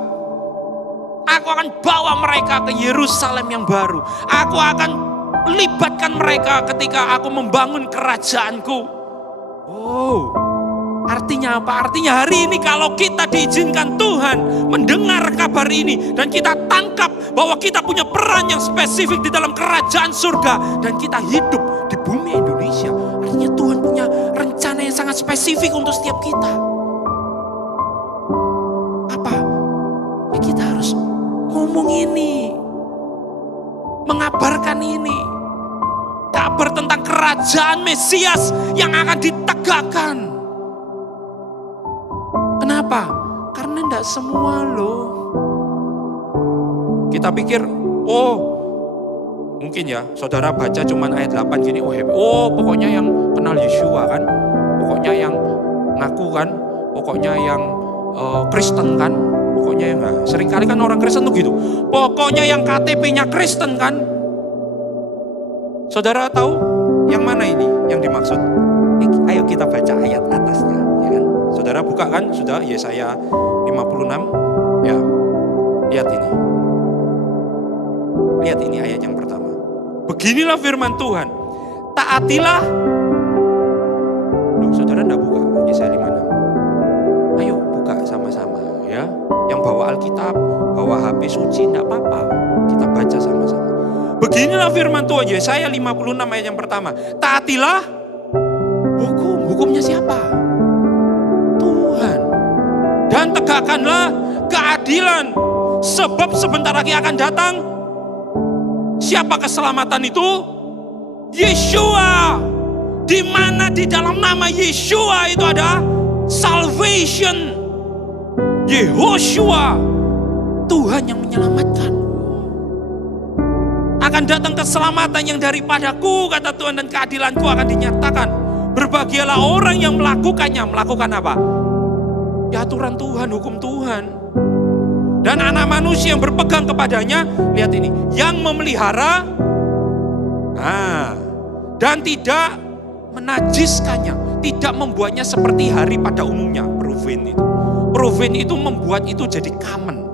Aku akan bawa mereka ke Yerusalem yang baru. Aku akan libatkan mereka ketika aku membangun kerajaanku. Oh, artinya apa? Artinya hari ini kalau kita diizinkan Tuhan mendengar kabar ini dan kita tangkap bahwa kita punya peran yang spesifik di dalam kerajaan surga dan kita hidup di bumi Indonesia, artinya Tuhan punya rencana yang sangat spesifik untuk setiap kita. Apa? Ya kita harus ngomong ini, mengabarkan ini, kabar tentang kerajaan Mesias yang akan ditegakkan. Kenapa? Karena tidak semua loh. Kita pikir, oh mungkin ya saudara baca cuman ayat 8 gini, oh happy. Oh pokoknya yang kenal Yeshua kan, pokoknya yang ngaku kan, pokoknya yang Kristen kan, pokoknya yang enggak. Seringkali kan orang Kristen tuh gitu, pokoknya yang KTP-nya Kristen kan. Saudara tahu yang mana ini yang dimaksud? Ayo kita baca ayat atasnya, ya kan? Saudara buka kan sudah Yesaya 56, ya. Lihat ini. Lihat ini ayat yang pertama. Beginilah firman Tuhan. Taatilah. Loh, saudara enggak buka Yesaya 56. Ayo buka sama-sama, ya. Yang bawa Alkitab, bawa HP suci enggak apa-apa. Kita baca sama-sama. Beginilah firman Tuhan, Yesaya 56 ayat yang pertama. Taatilah hukum. Hukumnya siapa? Tuhan. Dan tegakkanlah keadilan. Sebab sebentar lagi akan datang. Siapa keselamatan itu? Yeshua. Di mana di dalam nama Yeshua itu ada salvation. Yehoshua. Tuhan yang menyelamatkan. Akan datang keselamatan yang daripadaku, kata Tuhan, dan keadilanku akan dinyatakan. Berbahagialah orang yang melakukannya. Melakukan apa? Ya aturan Tuhan, hukum Tuhan. Dan anak manusia yang berpegang kepadanya, lihat ini, yang memelihara, dan tidak menajiskannya, tidak membuatnya seperti hari pada umumnya. Proven itu membuat itu jadi common.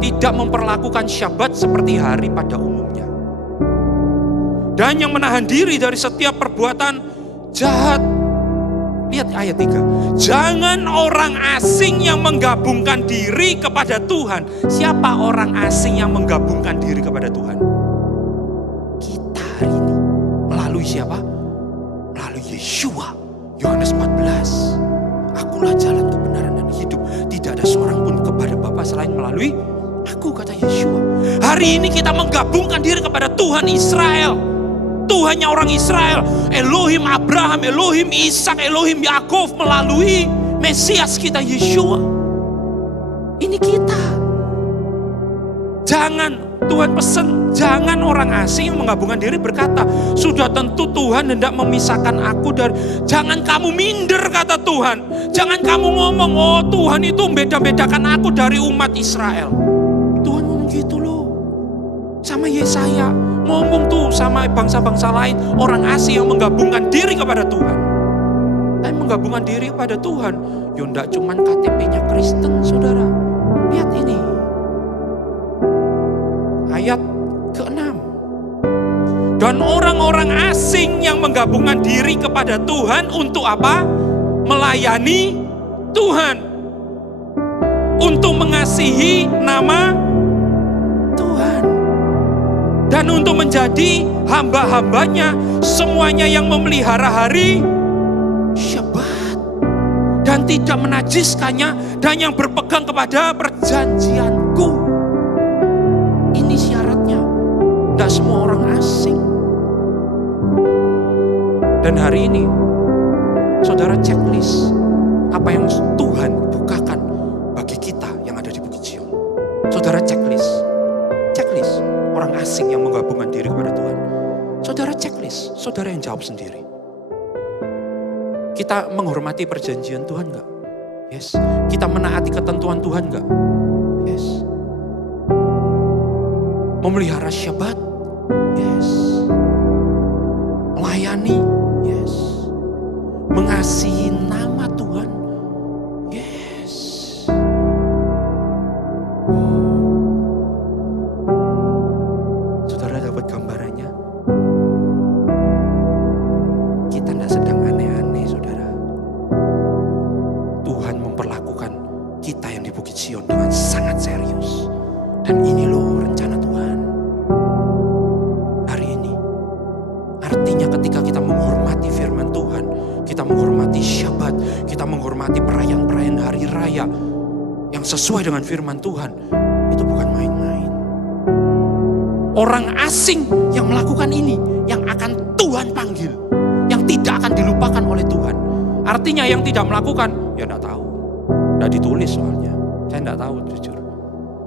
Tidak memperlakukan Syabat seperti hari pada umumnya. Dan yang menahan diri dari setiap perbuatan jahat. Lihat ayat 3. Jangan orang asing yang menggabungkan diri kepada Tuhan. Siapa orang asing yang menggabungkan diri kepada Tuhan? Kita hari ini. Melalui siapa? Melalui Yeshua. Yohanes 14. Akulah jalan kebenaran dan hidup. Tidak ada seorang pun kepada Bapa selain melalui aku, kata Yeshua. Hari ini kita menggabungkan diri kepada Tuhan Israel. Tuhannya orang Israel. Elohim Abraham, Elohim Ishak, Elohim Yakov melalui Mesias kita Yeshua. Ini kita. Jangan, Tuhan pesan, jangan orang asing yang menggabungkan diri berkata, sudah tentu Tuhan hendak memisahkan aku dari, jangan kamu minder, kata Tuhan. Jangan kamu ngomong, oh Tuhan itu beda-bedakan aku dari umat Israel. Tuhan ngomong gitu loh. Sama Yesaya ngomong tuh sama bangsa-bangsa lain, orang asing yang menggabungkan diri kepada Tuhan. Tapi menggabungkan diri kepada Tuhan, ya enggak cuman KTP-nya Kristen, saudara. Lihat ini. Ayat ke-6. Dan orang-orang asing yang menggabungkan diri kepada Tuhan untuk apa? Melayani Tuhan. Untuk mengasihi nama Tuhan. Dan untuk menjadi hamba-hambanya, semuanya yang memelihara hari Syabat. Dan tidak menajiskannya, dan yang berpegang kepada perjanjianku. Ini syaratnya. Tidak semua orang asing. Dan hari ini, saudara checklist apa yang Tuhan bukakan bagi kita yang ada di Bukit Sion. Saudara checklist orang asing yang menggabungkan diri kepada Tuhan. Saudara checklist, saudara yang jawab sendiri. Kita menghormati perjanjian Tuhan enggak? Yes. Kita menaati ketentuan Tuhan enggak? Yes. Memelihara Syabat? Yes. Melayani? Yes. Mengasihi nama Tuhan? Yes. Saudara dapat gambarannya? Kita tidak sedang aneh-aneh, saudara. Tuhan memperlakukan kita yang di Bukit Sion dengan sangat serius. Dan ini loh rencana Tuhan. Hari ini. Artinya ketika kita menghormati firman Tuhan, kita menghormati Syabat, kita menghormati perayaan-perayaan hari raya yang sesuai dengan firman Tuhan, itu bukan main-main. Orang asing yang melakukan ini, yang akan Tuhan panggil, yang tidak akan dilupakan oleh Tuhan. Artinya yang tidak melakukan, ya enggak tahu. Enggak ditulis soalnya. Saya enggak tahu jujur.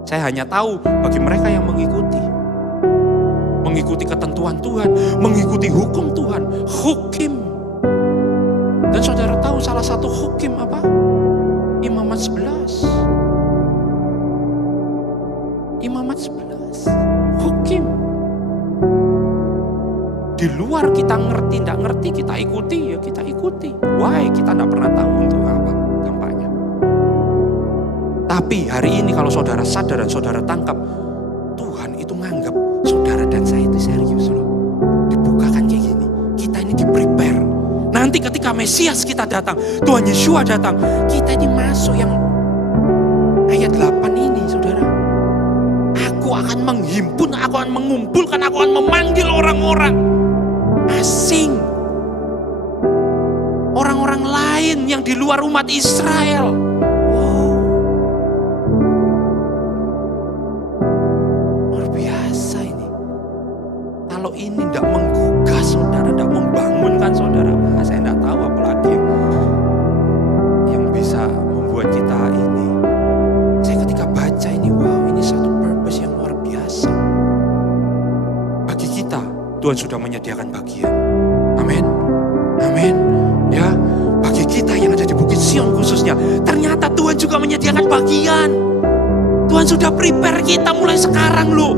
Saya hanya tahu bagi mereka yang mengikuti. Mengikuti ketentuan Tuhan, mengikuti hukum Tuhan, hukim. Dan saudara tahu salah satu hukim apa? Imamat 11. Imamat 11. Hukim. di luar kita ngerti, tidak ngerti, kita ikuti, ya kita ikuti. Why? Kita tidak pernah tahu untuk apa dampaknya. Tapi hari ini kalau saudara sadar dan saudara tangkap, Tuhan itu nganggap saudara dan saya itu serius loh. Dibukakan kayak gini, kita ini di-prepare. Nanti ketika Mesias kita datang, Tuhan Yeshua datang, kita ini masuk yang ayat 8 ini, saudara. Aku akan menghimpun, aku akan mengumpulkan, aku akan memanggil orang-orang asing. Orang-orang lain yang di luar umat Israel. Wow. Luar biasa ini. Kalau ini tidak menggugah saudara, tidak membangunkan saudara, saya tidak tahu apalagi yang bisa membuat kita ini. Saya ketika baca ini, wow, ini satu purpose yang luar biasa. Bagi kita, Tuhan sudah menyediakan bagian. Amin. Amin. Ya, bagi kita yang ada di Bukit Sion khususnya, ternyata Tuhan juga menyediakan bagian. Tuhan sudah prepare kita mulai sekarang loh.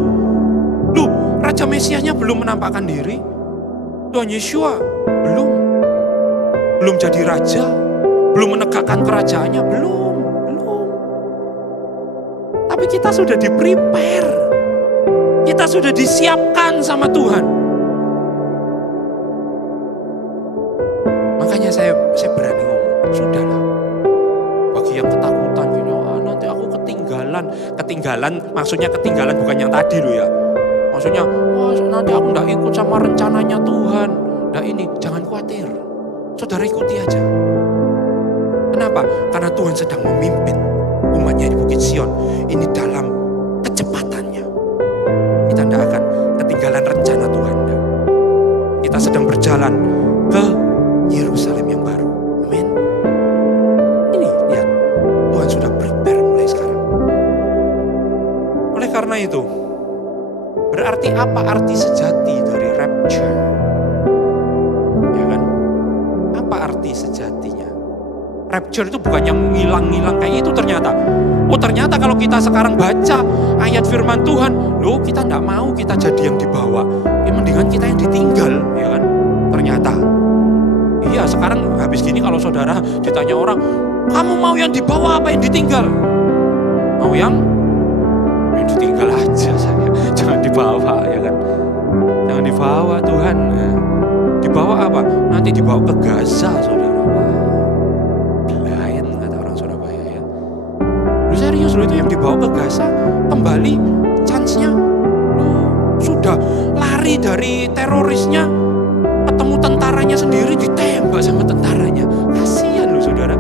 Loh, Raja Mesiasnya belum menampakkan diri. Tuhan Yeshua belum jadi raja, belum menegakkan kerajaannya, belum. Tapi kita sudah di-prepare. Kita sudah disiapkan sama Tuhan. Makanya saya berani ngomong, sudahlah. Bagi yang ketakutan gini, nanti aku ketinggalan, maksudnya ketinggalan bukan yang tadi loh ya. Maksudnya, nanti aku enggak ikut sama rencananya Tuhan. Nah ini, jangan khawatir. Saudara ikuti aja. Kenapa? Karena Tuhan sedang memimpin umatnya di Bukit Sion. Ini dalam kecepatannya. Kita tidak akan ketinggalan rencana Tuhan. Kita sedang berjalan ke Yerusalem yang baru. Amin. Ini, lihat. Tuhan sudah prepare mulai sekarang. Oleh karena itu, berarti apa arti sejati dari rapture? Ya kan? Apa arti sejatinya? Rapture itu bukan yang ngilang-ngilang kayak itu ternyata. Oh ternyata kalau kita sekarang baca ayat firman Tuhan, loh kita tidak mau kita jadi yang dibawa. Ya mendingan kita yang ditinggal, ya kan? Ternyata. Iya sekarang habis gini kalau saudara ditanya orang, kamu mau yang dibawa apa yang ditinggal? Mau yang ditinggal aja saya. Jangan dibawa, ya kan? Jangan dibawa Tuhan. Dibawa apa? Nanti dibawa ke Gaza, saudara. Belayan kata orang Surabaya ya. Lu serius lu itu yang dibawa ke Gaza kembali chance-nya lu sudah lari dari terorisnya, ketemu tentaranya sendiri ditembak sama tentaranya. Kasihan lu saudara,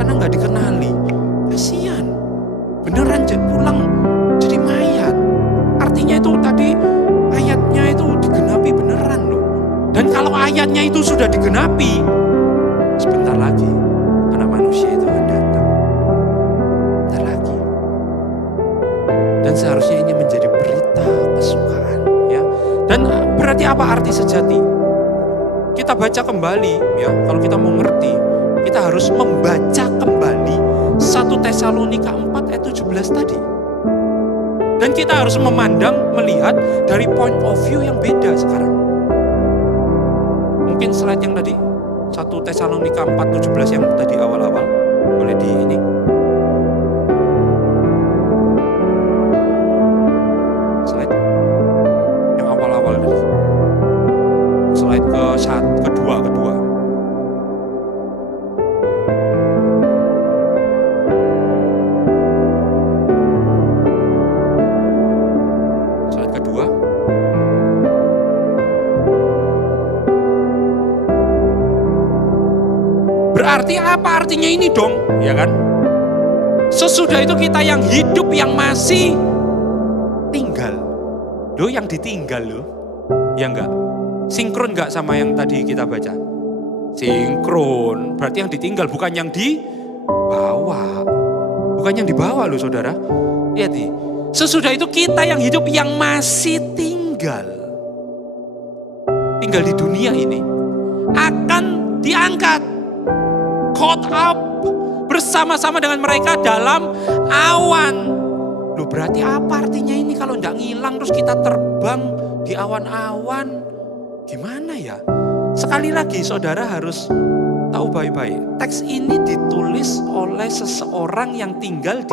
karena nggak dikenali. Kasihan. Beneran pulang jadi mayat. Artinya itu tadi ayatnya itu digenapi beneran loh. Dan kalau ayatnya itu sudah digenapi, sebentar lagi anak manusia itu akan datang. Sebentar lagi. Dan seharusnya ini menjadi berita kesukaan, ya. Dan berarti apa arti sejati? Kita baca kembali, ya. Kalau kita mau ngerti, kita harus membaca kembali 1 Tesalonika 4 ayat 17 tadi. Dan kita harus memandang, melihat dari point of view yang beda sekarang. Mungkin slide yang tadi 1 Tesalonika 4:17 yang tadi awal-awal boleh di ini. Slide yang awal-awal tadi. Slide kedua. Slide kedua. Berarti apa artinya ini dong, ya kan? Sesudah itu kita yang hidup yang masih tinggal. Loh yang ditinggal loh. Ya enggak? Sinkron enggak sama yang tadi kita baca? Sinkron. Berarti yang ditinggal bukan yang dibawa. Bukan yang dibawa loh saudara. Lihat nih. Sesudah itu kita yang hidup yang masih tinggal. Tinggal di dunia ini. Akan diangkat. Caught up bersama-sama dengan mereka dalam awan. Loh berarti apa artinya ini kalau enggak ngilang terus kita terbang di awan-awan? Gimana ya? Sekali lagi saudara harus tahu baik-baik. Teks ini ditulis oleh seseorang yang tinggal di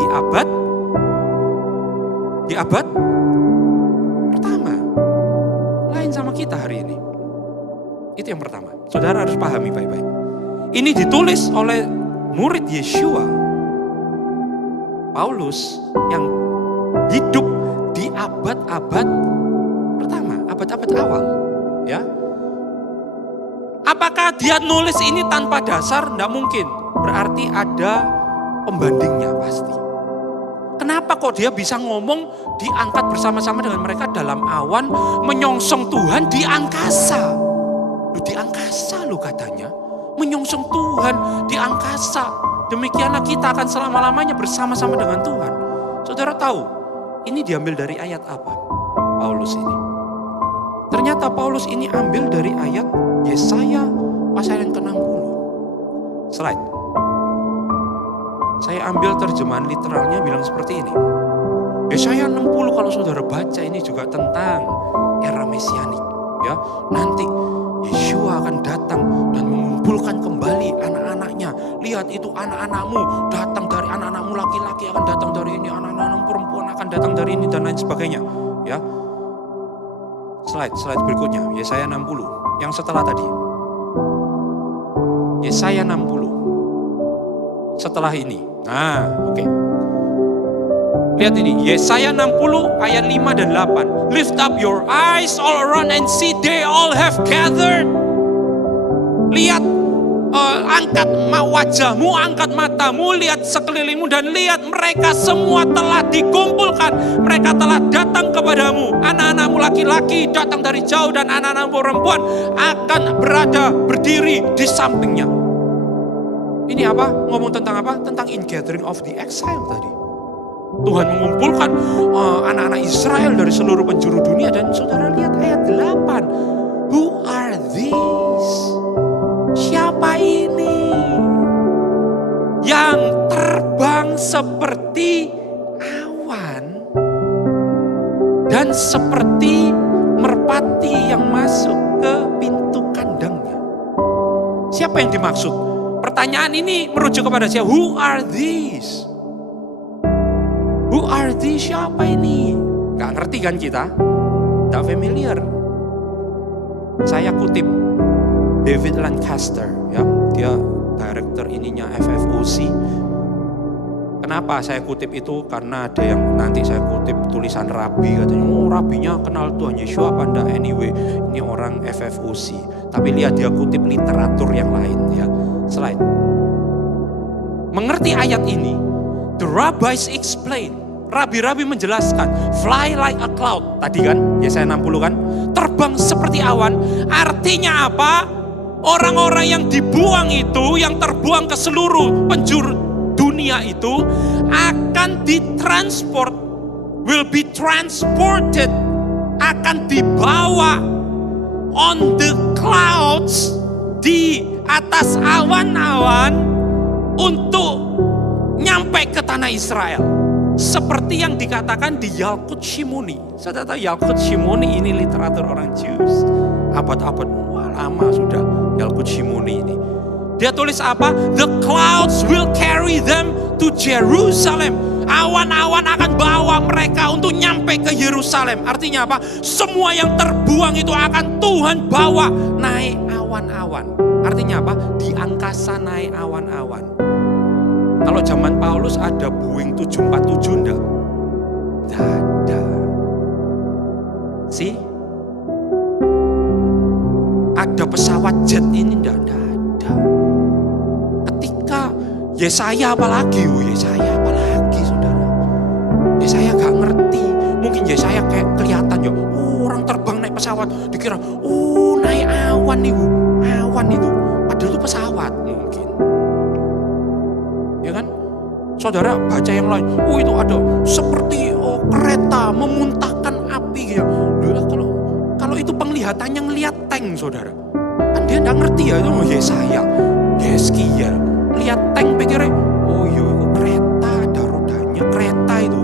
abad pertama. Lain sama kita hari ini. Itu yang pertama. Saudara harus pahami baik-baik. Ini ditulis oleh murid Yeshua, Paulus, yang hidup di abad-abad pertama, abad-abad awal. Ya, apakah dia nulis ini tanpa dasar? Tidak mungkin. Berarti ada pembandingnya pasti. Kenapa kok dia bisa ngomong diangkat bersama-sama dengan mereka dalam awan, menyongsong Tuhan di angkasa? Di angkasa katanya. Menyongsong Tuhan di angkasa. Demikianlah kita akan selama-lamanya bersama-sama dengan Tuhan. Saudara tahu, ini diambil dari ayat apa? Paulus ini. Ternyata Paulus ini ambil dari ayat Yesaya pasal yang ke-60. Slide. Saya ambil terjemahan literalnya bilang seperti ini. Yesaya 60 kalau saudara baca ini juga tentang era mesianik. Ya, nanti Yeshua akan datang dan mengumpulkan kembali anak-anaknya. Lihat itu anak-anakmu datang dari anak-anakmu laki-laki akan datang dari ini, anak-anakmu perempuan akan datang dari ini dan lain sebagainya. Ya, slide berikutnya, Yesaya 60, yang setelah tadi. Yesaya 60. Setelah ini. Nah, oke. Lihat ini, Yesaya 60 ayat 5 dan 8. Lift up your eyes all around and see they all have gathered. Lihat, angkat wajahmu, angkat matamu, lihat sekelilingmu dan lihat mereka semua telah dikumpulkan. Mereka telah datang kepadamu. Anak-anakmu laki-laki datang dari jauh dan anak-anakmu perempuan akan berdiri di sampingnya. Ini apa? Ngomong tentang apa? Tentang ingathering of the exile tadi. Tuhan mengumpulkan anak-anak Israel dari seluruh penjuru dunia. Dan saudara lihat ayat 8. Who are these? Siapa ini? Yang terbang seperti awan dan seperti merpati yang masuk ke pintu kandangnya. Siapa yang dimaksud? Pertanyaan ini merujuk kepada siapa? Who are these? Who are these? Siapa ini? Gak ngerti kan kita? Gak familiar. Saya kutip David Lancaster, ya, dia director ininya FFOC. Kenapa saya kutip itu? Karena ada yang nanti saya kutip tulisan rabi, katanya, oh rabinya kenal Tuhan Yesus apa enggak? Anyway, ini orang FFOC. Tapi lihat dia kutip literatur yang lain, ya. Slide. Mengerti ayat ini, the rabbis explain. Rabi-rabi menjelaskan, fly like a cloud. Tadi kan, Yesaya 60 kan, terbang seperti awan. Artinya apa? Orang-orang yang dibuang itu, yang terbuang ke seluruh penjuru dunia itu akan ditransport, will be transported, akan dibawa on the clouds, di atas awan-awan untuk nyampe ke tanah Israel. Seperti yang dikatakan di Yalkut Shimoni. Saya tahu Yalkut Shimoni ini literatur orang Jews. Abad-abad lama sudah Yalkut Shimoni ini. Dia tulis apa? The clouds will carry them to Jerusalem. Awan-awan akan bawa mereka untuk nyampe ke Yerusalem. Artinya apa? Semua yang terbuang itu akan Tuhan bawa naik awan-awan. Artinya apa? Di angkasa naik awan-awan. Kalau zaman Paulus ada Boeing 747 enggak? Tidak ada. See? Ada pesawat jet ini enggak ada. Ketika Yesaya apalagi saudara. Yesaya gak ngerti. Mungkin Yesaya kayak kelihatan ya, orang terbang naik pesawat. Dikira, naik awan itu. Padahal itu pesawat mungkin. Ya kan? Saudara baca yang lain, itu ada seperti kereta memuntahkan api gitu. Kalau itu penglihatannya ngelihat tank, saudara. Kan dia enggak ngerti ya, itu Yesaya, Yeskiel. Lihat tank pikirnya, itu kereta ada rodanya, kereta itu.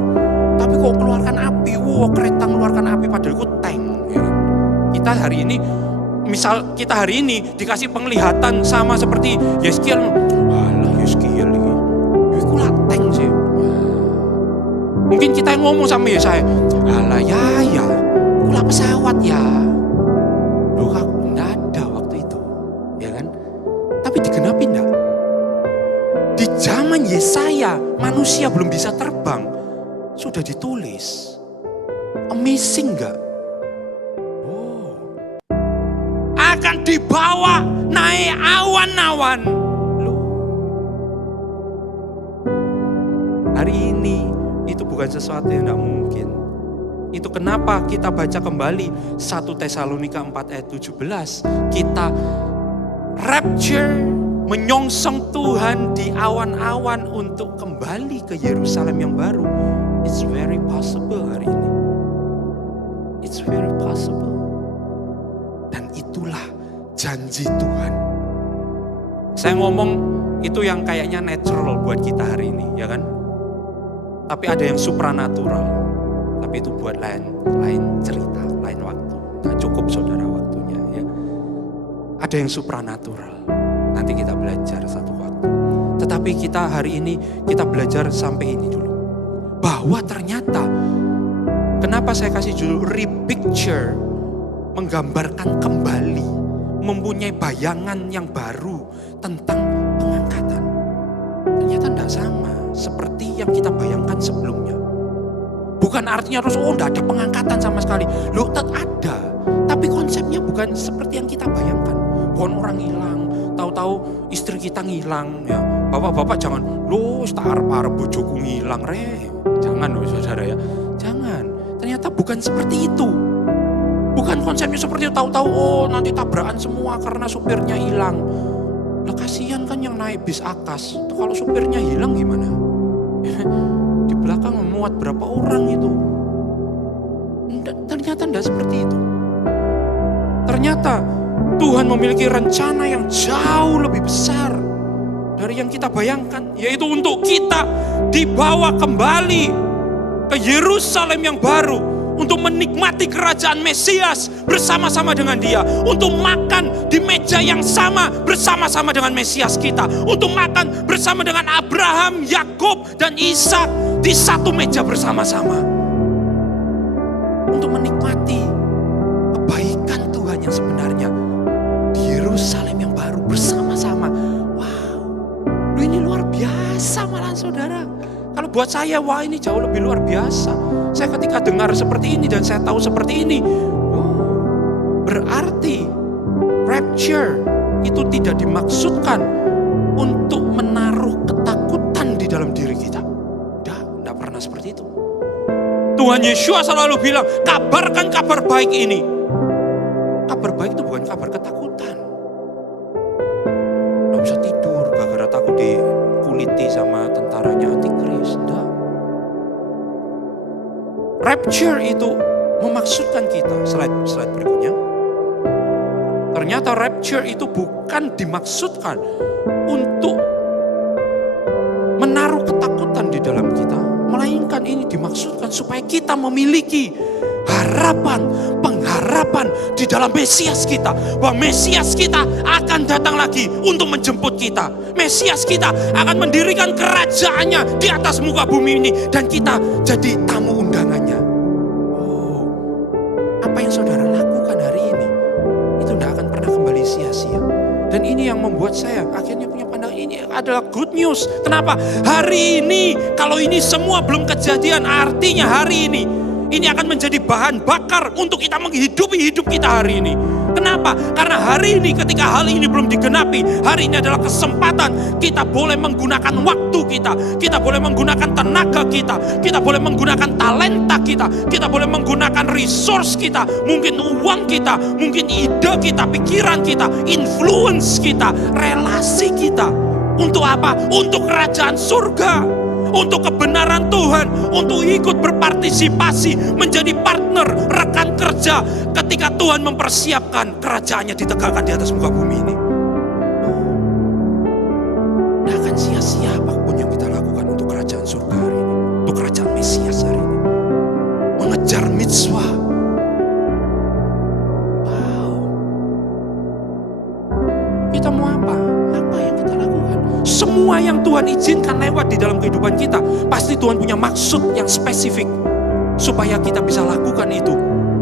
Tapi kok keluarkan api, kereta mengeluarkan api padahal itu tank. Ya kan? Kita hari ini kita hari ini dikasih penglihatan sama seperti Yeskiel. Alah Yeskiel ini, itu lateng sih. Mungkin kita yang ngomong sama Yesaya, alah ya, kula pesawat ya. Loh kak, enggak ada waktu itu, ya kan? Tapi digenapi enggak? Di zaman Yesaya, manusia belum bisa terbang, sudah ditulis. Amazing enggak? Akan dibawa naik awan-awan. Loh. Hari ini itu bukan sesuatu yang tidak mungkin. Itu kenapa kita baca kembali 1 Tesalonika 4 ayat 17. Kita rapture, menyongsong Tuhan di awan-awan untuk kembali ke Yerusalem yang baru. It's very possible hari ini. It's very possible. Dan itulah janji Tuhan. Saya ngomong itu yang kayaknya natural buat kita hari ini, ya kan? Tapi ada yang supranatural. Tapi itu buat lain cerita, lain waktu. Nah, cukup saudara waktunya, ya. Ada yang supranatural. Nanti kita belajar satu waktu. Tetapi kita hari ini kita belajar sampai ini dulu. Bahwa ternyata kenapa saya kasih judul repicture, menggambarkan kembali, mempunyai bayangan yang baru tentang pengangkatan. Ternyata tidak sama seperti yang kita bayangkan sebelumnya. Bukan artinya harus tidak ada pengangkatan sama sekali. Loh, tetap ada. Tapi konsepnya bukan seperti yang kita bayangkan. Bukan orang hilang, tahu-tahu istri kita ngilang. Ya, bapak-bapak jangan, loh, arep-arep bojoku ngilang re. Jangan loh saudara ya. Jangan. Ternyata bukan seperti itu. Bukan konsepnya seperti itu, tahu-tahu nanti tabrakan semua karena supirnya hilang. Lah kasihan kan yang naik bis Akas. Itu kalau supirnya hilang gimana? Di belakang memuat berapa orang itu? Ternyata tidak seperti itu. Ternyata Tuhan memiliki rencana yang jauh lebih besar dari yang kita bayangkan, yaitu untuk kita dibawa kembali ke Yerusalem yang baru, untuk menikmati kerajaan Mesias bersama-sama dengan Dia, untuk makan di meja yang sama bersama-sama dengan Mesias kita, untuk makan bersama dengan Abraham, Yakub, dan Ishak di satu meja bersama-sama, untuk menikmati kebaikan Tuhan yang sebenarnya di Yerusalem yang baru bersama-sama. Wow, ini luar biasa malah saudara. Kalau buat saya, wah ini jauh lebih luar biasa. Saya ketika dengar seperti ini dan saya tahu seperti ini, berarti rapture itu tidak dimaksudkan untuk menaruh ketakutan di dalam diri kita. Tidak pernah seperti itu. Tuhan Yesus selalu bilang, kabarkan kabar baik ini. Kabar baik itu bukan kabar ketakutan. Tidak bisa tidur gara-gara takut dikuliti sama tentaranya antikris. Tidak. Rapture itu memaksudkan kita. Slide berikutnya. Ternyata rapture itu bukan dimaksudkan untuk menaruh ketakutan di dalam kita, melainkan ini dimaksudkan supaya kita memiliki harapan, pengharapan di dalam Mesias kita, bahwa Mesias kita akan datang lagi untuk menjemput kita. Mesias kita akan mendirikan kerajaannya di atas muka bumi ini, dan kita jadi tamu undangannya. Oh, apa yang saudara lakukan hari ini itu tidak akan pernah kembali sia-sia. Dan ini yang membuat saya akhirnya punya pandangan, ini adalah good news. Kenapa? Hari ini, kalau ini semua belum kejadian, artinya hari ini akan menjadi bahan bakar untuk kita menghidupi hidup kita hari ini. Kenapa? Karena hari ini ketika hal ini belum digenapi, hari ini adalah kesempatan kita boleh menggunakan waktu kita boleh menggunakan tenaga kita boleh menggunakan talenta kita boleh menggunakan resource kita, mungkin uang kita, mungkin ide kita, pikiran kita, influence kita, relasi kita. Untuk apa? Untuk kerajaan surga, untuk kebenaran Tuhan, untuk ikut berpartisipasi, menjadi partner, rekan kerja ketika Tuhan mempersiapkan kerajaannya ditegakkan di atas muka bumi ini. Tidak akan sia-sia apapun yang kita lakukan untuk kerajaan surga hari ini, untuk kerajaan Mesias hari ini. Mengejar mitzvah. Wow. semua yang Tuhan izinkan lewat di dalam kehidupan kita, pasti Tuhan punya maksud yang spesifik. Supaya kita bisa lakukan itu.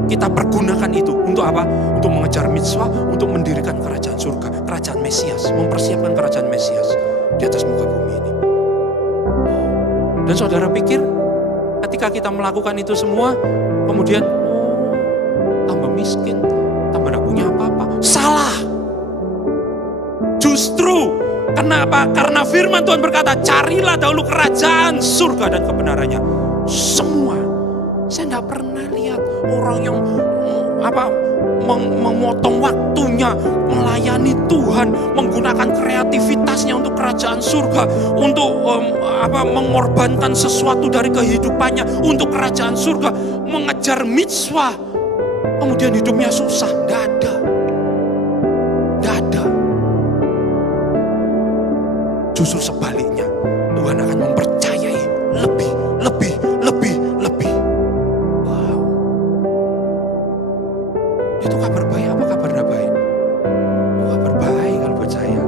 Kita pergunakan itu. Untuk apa? Untuk mengejar mitzvah, untuk mendirikan kerajaan surga, kerajaan Mesias. Mempersiapkan kerajaan Mesias di atas muka bumi ini. Dan saudara pikir, ketika kita melakukan itu semua, kemudian tambah miskin, tambah gak punya apa-apa. Salah. Justru, kenapa? Karena firman Tuhan berkata, carilah dahulu kerajaan surga dan kebenarannya. Semua. Saya tidak pernah lihat orang yang memotong waktunya melayani Tuhan, menggunakan kreativitasnya untuk kerajaan surga, untuk mengorbankan sesuatu dari kehidupannya untuk kerajaan surga, mengejar mitzvah, kemudian hidupnya susah. Tidak ada. Justru sebaliknya, Tuhan akan mempercayai lebih. Wow. Itu kabar baik apa kabar tidak baik? Kabar baik kalau buat saya.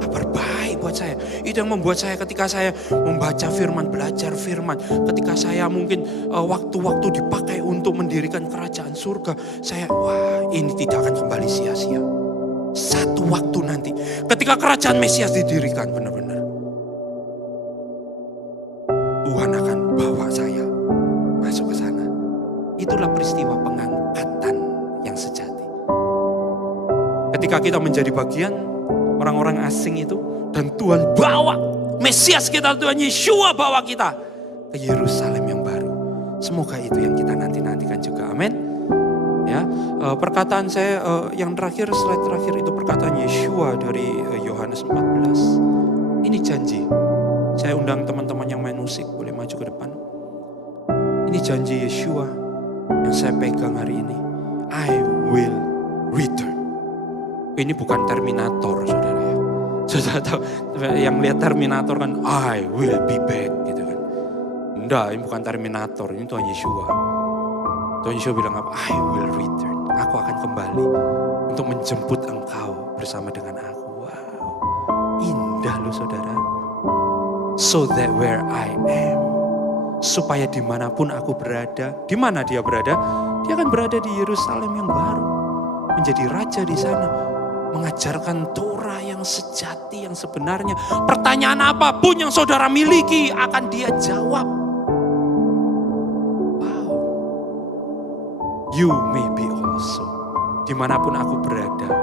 Kabar baik buat saya. Itu yang membuat saya ketika saya membaca firman, belajar firman. Ketika saya mungkin waktu-waktu dipakai untuk mendirikan kerajaan surga. Wah, ini tidak akan kembali sia-sia. Satu waktu nanti, ketika kerajaan Mesias didirikan benar-benar, Tuhan akan bawa saya masuk ke sana. Itulah peristiwa pengangkatan yang sejati. Ketika kita menjadi bagian orang-orang asing itu, dan Tuhan bawa Mesias kita, Tuhan Yeshua bawa kita ke Yerusalem yang baru. Semoga itu yang kita nanti-nantikan juga. Amin. Ya, perkataan saya yang terakhir, slide terakhir itu perkataan Yeshua dari Yohanes 14. Ini janji. Saya undang teman-teman yang main musik, boleh maju ke depan. Ini janji Yeshua yang saya pegang hari ini. I will return. Ini bukan Terminator, saudara ya. Saudara tahu, yang lihat Terminator kan, I will be back gitu kan. Enggak, ini bukan Terminator, ini Tuhan Yeshua. Tuhan Yesus bilang apa? I will return. Aku akan kembali untuk menjemput engkau bersama dengan aku. Wow, indah loh saudara. So that where I am, supaya dimanapun aku berada, di mana dia berada? Dia akan berada di Yerusalem yang baru, menjadi raja di sana, mengajarkan Torah yang sejati, yang sebenarnya. Pertanyaan apapun yang saudara miliki akan dia jawab. You may be also. Dimanapun aku berada,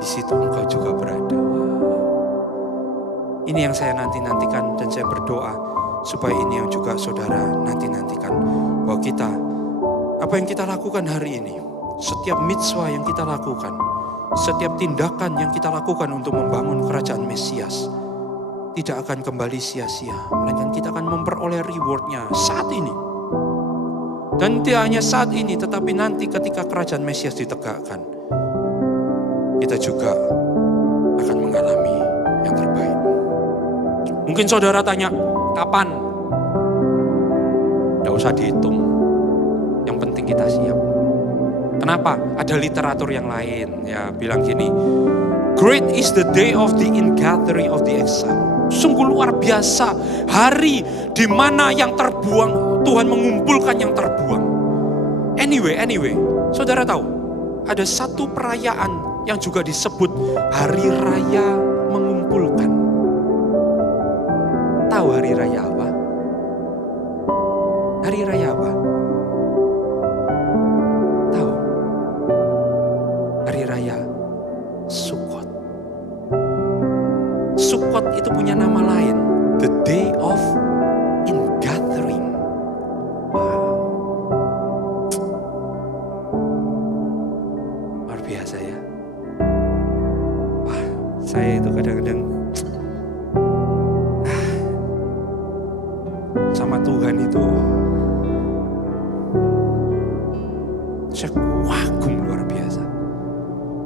di situ engkau juga berada. Wow. Ini yang saya nanti-nantikan dan saya berdoa supaya ini yang juga saudara nanti-nantikan. Bahwa kita, apa yang kita lakukan hari ini, setiap mitzvah yang kita lakukan, setiap tindakan yang kita lakukan untuk membangun kerajaan Mesias, tidak akan kembali sia-sia. Melainkan kita akan memperoleh rewardnya saat ini. Dan tidak hanya saat ini, tetapi nanti ketika kerajaan Mesias ditegakkan, kita juga akan mengalami yang terbaik. Mungkin saudara tanya, kapan? Tidak usah dihitung. Yang penting kita siap. Kenapa? Ada literatur yang lain ya bilang gini, great is the day of the ingathering of the exile. Sungguh luar biasa hari di mana yang terbuang, Tuhan mengumpulkan yang terbuang. Anyway, saudara tahu ada satu perayaan yang juga disebut hari raya mengumpulkan. Tahu hari raya apa? Hari raya apa? Tahu? Hari raya Sukkot. Sukkot itu punya nama lain, the day of ingathering. Wow, luar biasa ya. Wah, saya itu kadang-kadang sama Tuhan itu saya kagum luar biasa.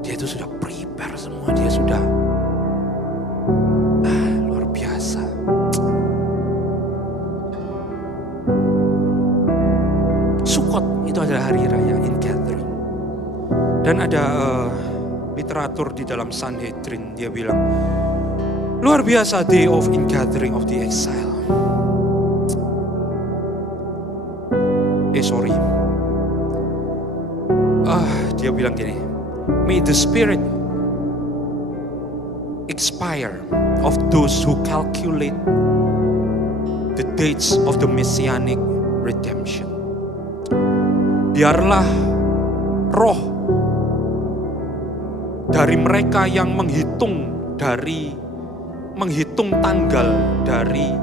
Dia itu sudah prepare semua, dia sudah luar biasa. Sukkot itu adalah hari raya ingathering. Dan ada literatur di dalam Sanhedrin, dia bilang Luar biasa, day of ingathering of the exile. Sorry. Dia bilang gini, may the spirit expire of those who calculate the dates of the messianic redemption. Biarlah roh dari mereka yang menghitung tanggal dari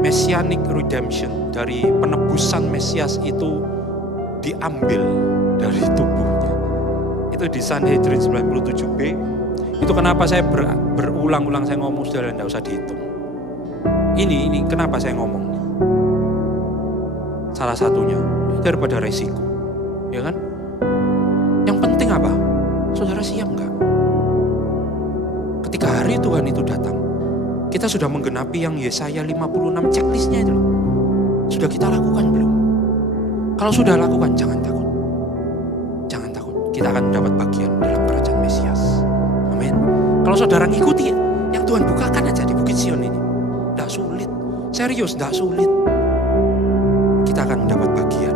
messianic redemption, dari penebusan Mesias itu diambil dari tubuhnya. Itu di Sanhedrin 97b. Itu kenapa saya berulang-ulang saya ngomong, saudara, tidak usah dihitung. Ini kenapa saya ngomong. Salah satunya daripada resiko, ya kan? Yang penting apa? Saudara siap enggak? Ketika hari Tuhan itu datang, kita sudah menggenapi yang Yesaya 56 checklistnya itu loh. Sudah kita lakukan belum? Kalau sudah lakukan, jangan takut. Jangan takut, kita akan dapat bagian dalam kerajaan Mesias. Amin. Kalau saudara ngikuti yang Tuhan bukakan aja di Bukit Sion ini, tidak sulit. Serius, tidak sulit. Kita akan dapat bagian